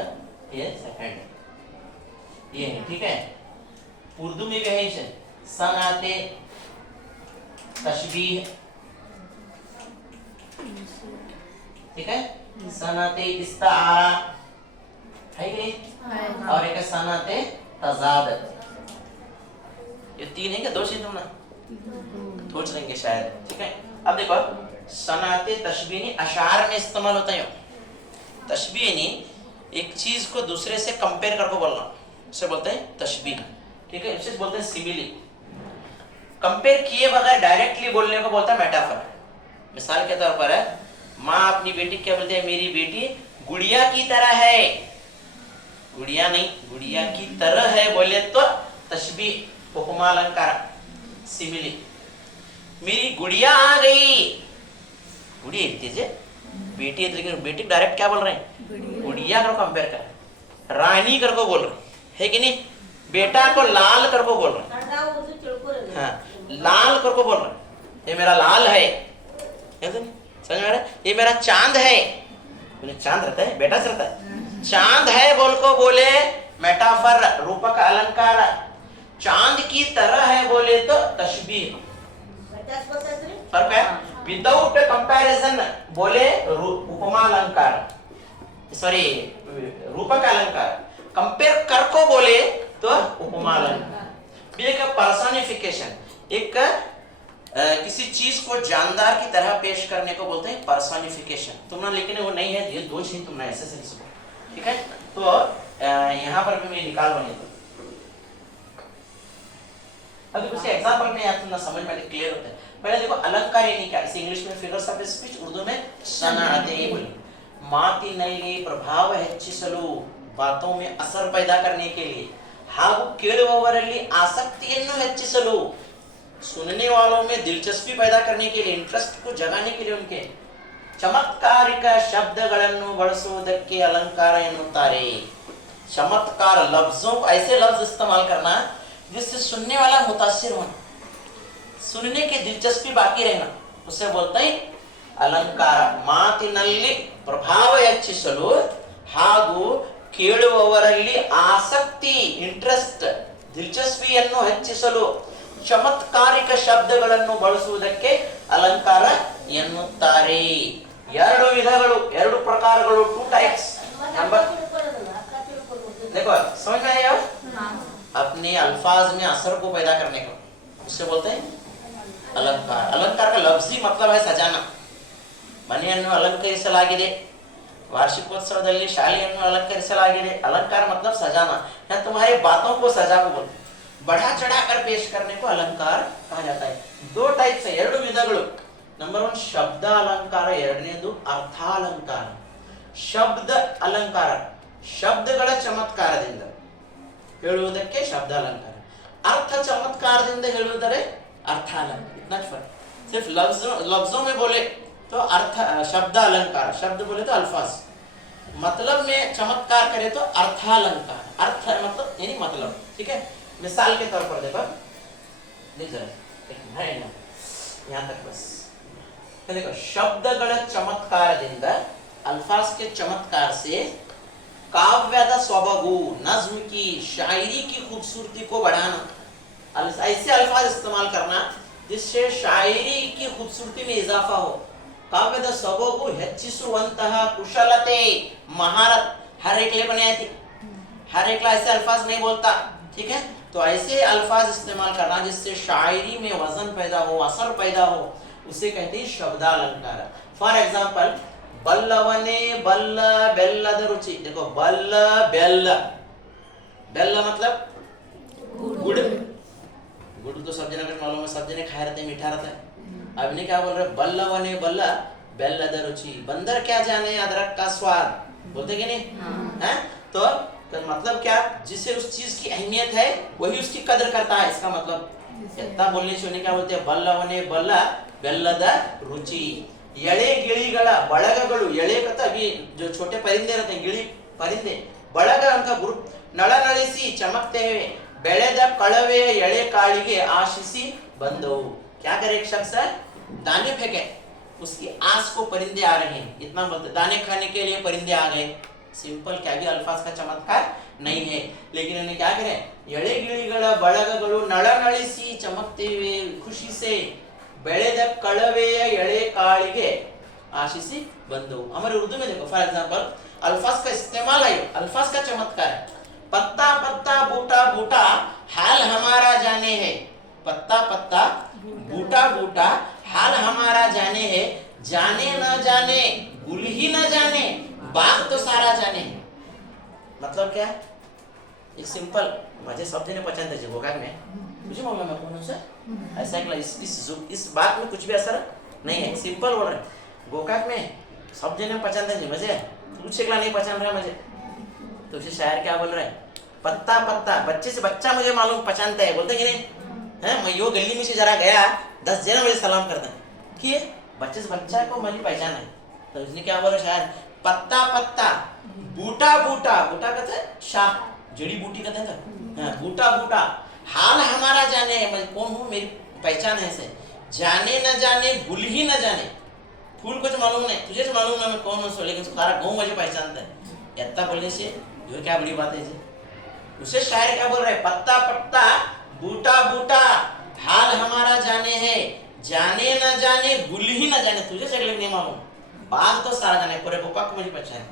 ये सेकंड ये है ठीक है उर्दू में भी है इसे सनाते तशबीह ठीक है सनाते इस्तारा है कि नहीं और एक सनाते तजाद ये 3 है क्या 2 चीज तुमने सोच लेंगे शायद ठीक है अब देखो सनाते तशबीह अशार में इस्तेमाल होता है तशबीह नहीं एक चीज को दूसरे से कंपेयर करके बोलना उसे बोलते हैं तशबीह ठीक है इसे बोलते हैं सिमिली कंपेयर किए बगैर डायरेक्टली बोलने को बोलता है मेटाफर मिसाल के तौर पर है माँ अपनी बेटी क्या बोलते हैं मेरी बेटी गुड़िया की तरह है गुड़िया नहीं गुड़िया की तरह है बोले तो तशबीह उपमा अलंकार सिमिली मेरी गुड़िया आ गई गुड़िया इतनी से बेटी है लेकिन बेटी डायरेक्ट क्या बोल रहे हैं गुड़िया करो कंपेयर कर रानी कर को बोल रहे है कि नहीं बेटा को लाल कर को बोल रहे हाँ लाल कर को बोल रहे ये मेरा लाल है समझ में आ रहा है ये मेरा चांद है बोले चांद रहता है बेटा से रहता है चांद है बोल को बोले मेटाफर रूपक अलंकार चांद की तरह है बोले तो तशबीह फर्क है विदाउट कंपैरिजन बोले उपमा अलंकार सॉरी रूपक अलंकार कंपेयर कर को बोले तो उपमा अलंकार एक पर्सोनिफिकेशन एक किसी चीज को जानदार की तरह पेश करने को बोलते हैं पर्सोनिफिकेशन तुमने लेकिन वो नहीं है ये 2 चीज तुमने ऐसे से लिखो ठीक है तो यहाँ पर भी मैं निकाल रहा हूँ अभी कुछ एग्जांपल में यार तुमने समझ में क्लियर होता है पहले देखो अलंकार यानी क्या इसे इंग्लिश में फिगर्स ऑफ स्पीच उर्दू में सनाते ही बोली ಮಾತಿನಲ್ಲಿ ಪ್ರಭಾವ ಹೆಚ್ಚಿಸಲು बातों में असर पैदा करने के लिए ಹಾಗೂ ಕೇಳುವವರಲ್ಲಿ ಆಸಕ್ತಿಯನ್ನು ಹೆಚ್ಚಿಸಲು सुनने वालों में दिलचस्पी पैदा करने के लिए इंटरेस्ट को जगाने के लिए उनके ಚಮತ್ಕಾರಿಕ ಶಬ್ದಗಳನ್ನು ಬಳಸುವುದಕ್ಕೆ अलंकार ಎನ್ನುತ್ತಾರೆ चमत्कार लफ्जों को ऐसे लफ्ज इस्तेमाल करना जिससे सुनने वाला मुतासिर होना सुनने की दिलचस्पी बाकी रहना उसे बोलते हैं अलंकार ಮಾತಿನಲ್ಲಿ ಪ್ರಭಾವ ಹೆಚ್ಚಿಸಲು ಹಾಗೂ ಕೇಳುವವರಲ್ಲಿ ಆಸಕ್ತಿ ಇಂಟ್ರೆಸ್ಟ್ ದಿಲಚಸ್ಪಿಯನ್ನು ಹೆಚ್ಚಿಸಲು ಚಮತ್ಕಾರಿಕ ಶಬ್ದಗಳನ್ನು ಬಳಸುವುದಕ್ಕೆ ಅಲಂಕಾರ ಎನ್ನುತ್ತಾರೆ. ಎರಡು ವಿಧಗಳು, ಎರಡು ಪ್ರಕಾರಗಳು, 2 types. नंबर देखो समझ में आया? अपने अल्फाज में असर को पैदा करने को उससे बोलते हैं अलंकार. अलंकार का लफ्जी मतलब है सजाना. ಮನೆಯನ್ನು ಅಲಂಕರಿಸಲಾಗಿದೆ, वार्षिकोत्सवದಲ್ಲಿ ಶಾಲೆಯನ್ನು ಅಲಂಕರಿಸಲಾಗಿದೆ. अलंकार मतलब सजाना है. तुम्हारे बातों को सजा को बोलते हैं. बढ़ा चढ़ा कर पेश करने को अलंकार कहा जाता है. 2 types है, ಎರಡು ವಿಧಗಳು. ನಂಬರ್ 1 ಶಬ್ದ ಅಲಂಕಾರ, ಎರಡನೇದು ಅರ್ಥಾಲಂಕಾರ. ಶಬ್ದ ಅಲಂಕಾರ, ಶಬ್ದಗಳ ಚಮತ್ಕಾರದಿಂದ ಹೇಳುವುದಕ್ಕೆ ಶಬ್ದ ಅಲಂಕಾರ. अर्थ चमत्कारದಿಂದ ಹೇಳುವುದರೆ अर्थालंकार. इतना फर्क. सिर्फ लफ्जों में बोले तो अर्थ शब्द अलंकार, शब्द बोले तो अल्फाज, मतलब में चमत्कार करे तो अर्थालंकार. अर्थ मतलब यानी मतलब. ठीक है, मिसाल के तौर पर देखो, यहाँ तक बस. देखो ಶಬ್ದಗಳ ಚಮತ್ಕಾರದಿಂದ, अल्फाज के चमत्कार से काव्यದ ಸೊಬಗು, नज्म की, शायरी की खूबसूरती को बढ़ाना. ऐसे अल्फाज इस्तेमाल करना जिससे शायरी की खूबसूरती में इजाफा हो. काव्यದ ಸೊಬಗು ಹೆಚ್ಚಿಸುವಂತಹ ಕುಶಲತೆ, महारत हर एक ले बनाई थी. हर एक ऐसे अल्फाज नहीं बोलता. ठीक है, तो ऐसे अल्फाज इस्तेमाल करना जिससे शायरी में वजन पैदा हो, असर पैदा हो, उसे कहते हैं शब्दालंकार. फॉर एग्जांपल, बल्लवने बल्ल बेल्लद रुचि. देखो बल्ल बेल्ल, बेल्ल मतलब गुड़. गुड़ तो सब जने को मालूम है, सब जने खाए रहते हैं, मीठा रहता है. अब ने क्या बोल रहे, बल्लवने बल्ल बेल्लद रुचि. बंदर क्या जाने अदरक का स्वाद, बोलते कि नहीं? हैं? तो मतलब क्या, जिसे उस चीज की अहमियत है वही उसकी कदर करता है. इसका मतलब इतना बोलने से उन्हें क्या बोलते हैं, बल्लवने बल्ल बेल्लद रुचि. ಎಳೆ ಗಿಳಿಗಳ ಬಳಗಗಳು, ಎಳೆ ಕಥ ಅभी जो छोटे परिंदे रहते हैं, ಗಿಳಿ परिंदे, ಬಳಗ ಅಂತ ಗ್ರೂಪ್. ನಳನಳಿಸಿ ಚಮಕ್ತೇವೆ, ಬೆಳೆದ ಕಳವೆಯ ಎಳೆ ಕಾಳಿಗೆ ಆಶಿಸಿ ಬಂದವು. क्या करे, एक शख्स दाने फेंके, उसकी आस को परिंदे आ रहे हैं, इतना बोलते. दाने खाने के लिए परिंदे आ गए. सिंपल, क्या भी अल्फाज का चमत्कार नहीं है, लेकिन उन्हें क्या करें, ಎಳೆ ಗಿಳಿಗಳ ಬಳಗಗಳು ನಳನಳಿಸಿ ಚಮಕ್ತೇವೆ, ಖುಷಿ से ಬೆಳೆದ ಕಳವೆಯ ಎಳೆ ಕಾಳಿಗೆ आशीषी बंदो. हमारे उर्दू में देखो, फॉर एग्जांपल अल्फाज का इस्तेमाल है, अल्फाज का चमत्कार है. पत्ता पत्ता बूटा बूटा हाल हमारा जाने है. पत्ता पत्ता बूटा बूटा हाल हमारा जाने है. जाने न जाने गुल ही न जाने, बाग तो सारा जाने. मतलब क्या, एक सिंपल मुझे शब्द ने पहचान दीजिए गोकाक में, मुझे मालूम है कौन से ऐसा इस बात में कुछ भी असर नहीं है. सिंपल बोल रहे, गोकाक में शब्द ने पहचान दीजिए. मुझे कुछ एकला नहीं पहचान रहा मुझे, तो उसे शायर क्या बोल रहे हैं, पत्ता पत्ता, बच्चे से बच्चा मुझे मालूम पहचानता है, बोलते कि नहीं है. मैं यो गली में से जरा गया, 10 जने मुझे सलाम करते हैं कि बच्चे से बच्चा को मुझे पहचान है. तो उसने क्या बोला शायर, पत्ता पत्ता बूटा बूटा, बूटा कहते हैं शाह, जड़ी बूटी कहते हैं. बूटा बूटा हाल हमारा जाने है, मैं कौन हूँ, मेरी पहचान है से. जाने न जाने भूल ही न जाने, फूल कुछ मालूम नहीं, तुझे तो मालूम है मैं कौन हूँ, लेकिन सारा गाँव मुझे पहचानता है. इतना बोलने से जो क्या बड़ी बात है जी. उसे शायर क्या बोल रहे, पत्ता पत्ता बूटा बूटा हाल हमारा जाने है. जाने न जाने भूल ही न जाने, तुझे से नहीं मालूम, बाग तो सारा जाने, पूरे गोपा को मुझे पहचान.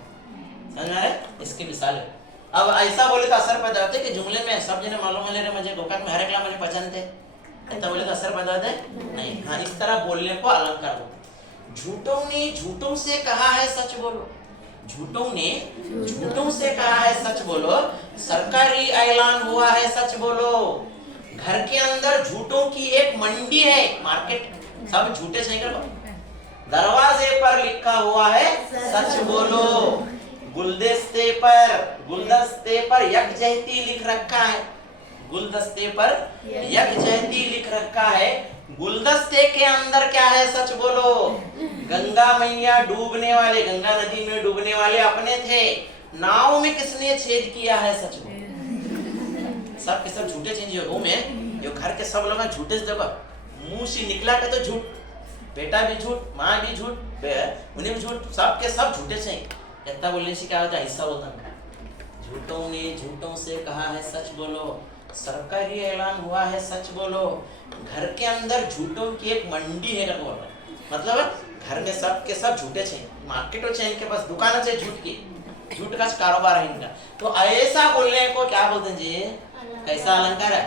समझ में आ रहा है, इसकी मिसाल है. अब ऐसा बोले तो असर पैदा होते कि जुमले में सब जने मालूम है मुझे गोकाक में हर एक मुझे पहचानते. ऐसा बोले तो असर पैदा होता है नहीं. हाँ, इस तरह बोलने को अलंकार बोलते. झूठों ने झूठों से कहा है सच बोलो, झूठों ने झूठों से कहा है सच बोलो, सरकारी ऐलान हुआ है सच बोलो. घर के अंदर झूठों की एक मंडी है, मार्केट, सब झूठे सही करो. दरवाजे पर लिखा हुआ है सच बोलो. गुलदस्ते पर यकजहती लिख रखा है, गुलदस्ते पर यकजहती लिख रखा है. गुलदस्ते के अंदर क्या है सच बोलो. गंगा मैया डूबने वाले, गंगा नदी में डूबने वाले अपने थे, नाव में किसने छेद किया है सच बोलो. सब के सब झूठे चीज हो में, जो घर के सब लोग झूठे से देखो, मुंह से निकला के तो झूठ, बेटा भी झूठ, माँ भी झूठ, उन्हें भी झूठ, सब के सब झूठे से. इतना बोलने से क्या होता है, हिस्सा बोलता है. झूठों ने झूठों से कहा है सच बोलो, सरकारी ऐलान हुआ है, सच बोलो। घर के अंदर झूठों की एक मंडी है, बोल रहे मतलब घर में सब के सब झूठे चाहिए, मार्केट चाहिए, इनके पास दुकान चाहिए झूठ की, झूठ का कारोबार है इनका। तो ऐसा बोलने को क्या बोलते हैं जी? कैसा अलंकार है?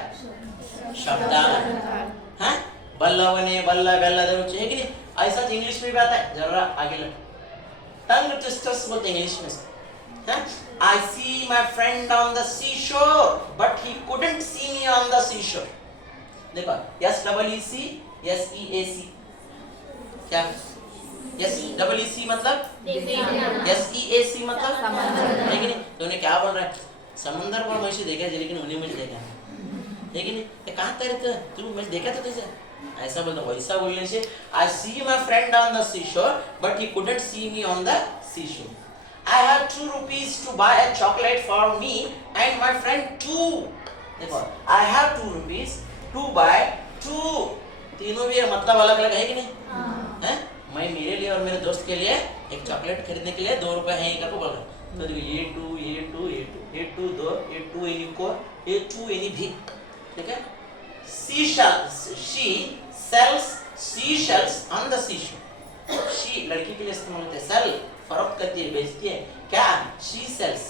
शब्दालंकार। हाँ, बल्लवने बल्ला बेल्ला दे चाहिए कि नहीं? ऐसा इंग्लिश में भी आता है, जरा आगे लग। टंग ट्विस्टर्स बोलते हैं इंग्लिश में। I see my friend on the seashore, but he couldn't see me on the seashore. देखो, SEEC, SEAC, क्या? SEEC मतलब? SEAC मतलब? लेकिन दोनों क्या बोल रहे हैं? समंदर पर मुझे देखा है, लेकिन उन्हें मुझे देखा है। लेकिन ये कहाँ तैरते हैं? तू मुझे देखा तो तुझे? ऐसा बोलता, वैसा बोलने से I see my friend on the seashore, but he couldn't see me on the seashore. I have 2 rupees to buy a chocolate for me and my friend too. देखो, I have 2 rupees to buy 2. तीनों भी मतलब अलग अलग है कि नहीं? हैं? मैं मेरे लिए और मेरे दोस्त के लिए एक चॉकलेट खरीदने के लिए 2 रुपए हैं ही करके बोल रहा हूँ। तो देखो ये 2 दो, ये 2 एनी को, ये 2 एनी भी, ठीक है? She sells seashells on the seashore. She लड़की के लिए इस्तेमाल होते हैं, sell फरोख्त करती है, बेचती है, क्या? She sells,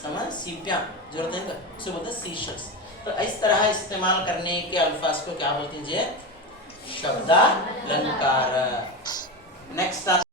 समझ? सीपियाँ जो होते हैं उसे बोलते हैं seashells। तो इस तरह इस्तेमाल करने के अल्फाज को क्या बोलते हैं जी? शब्दालंकार। नेक्स्ट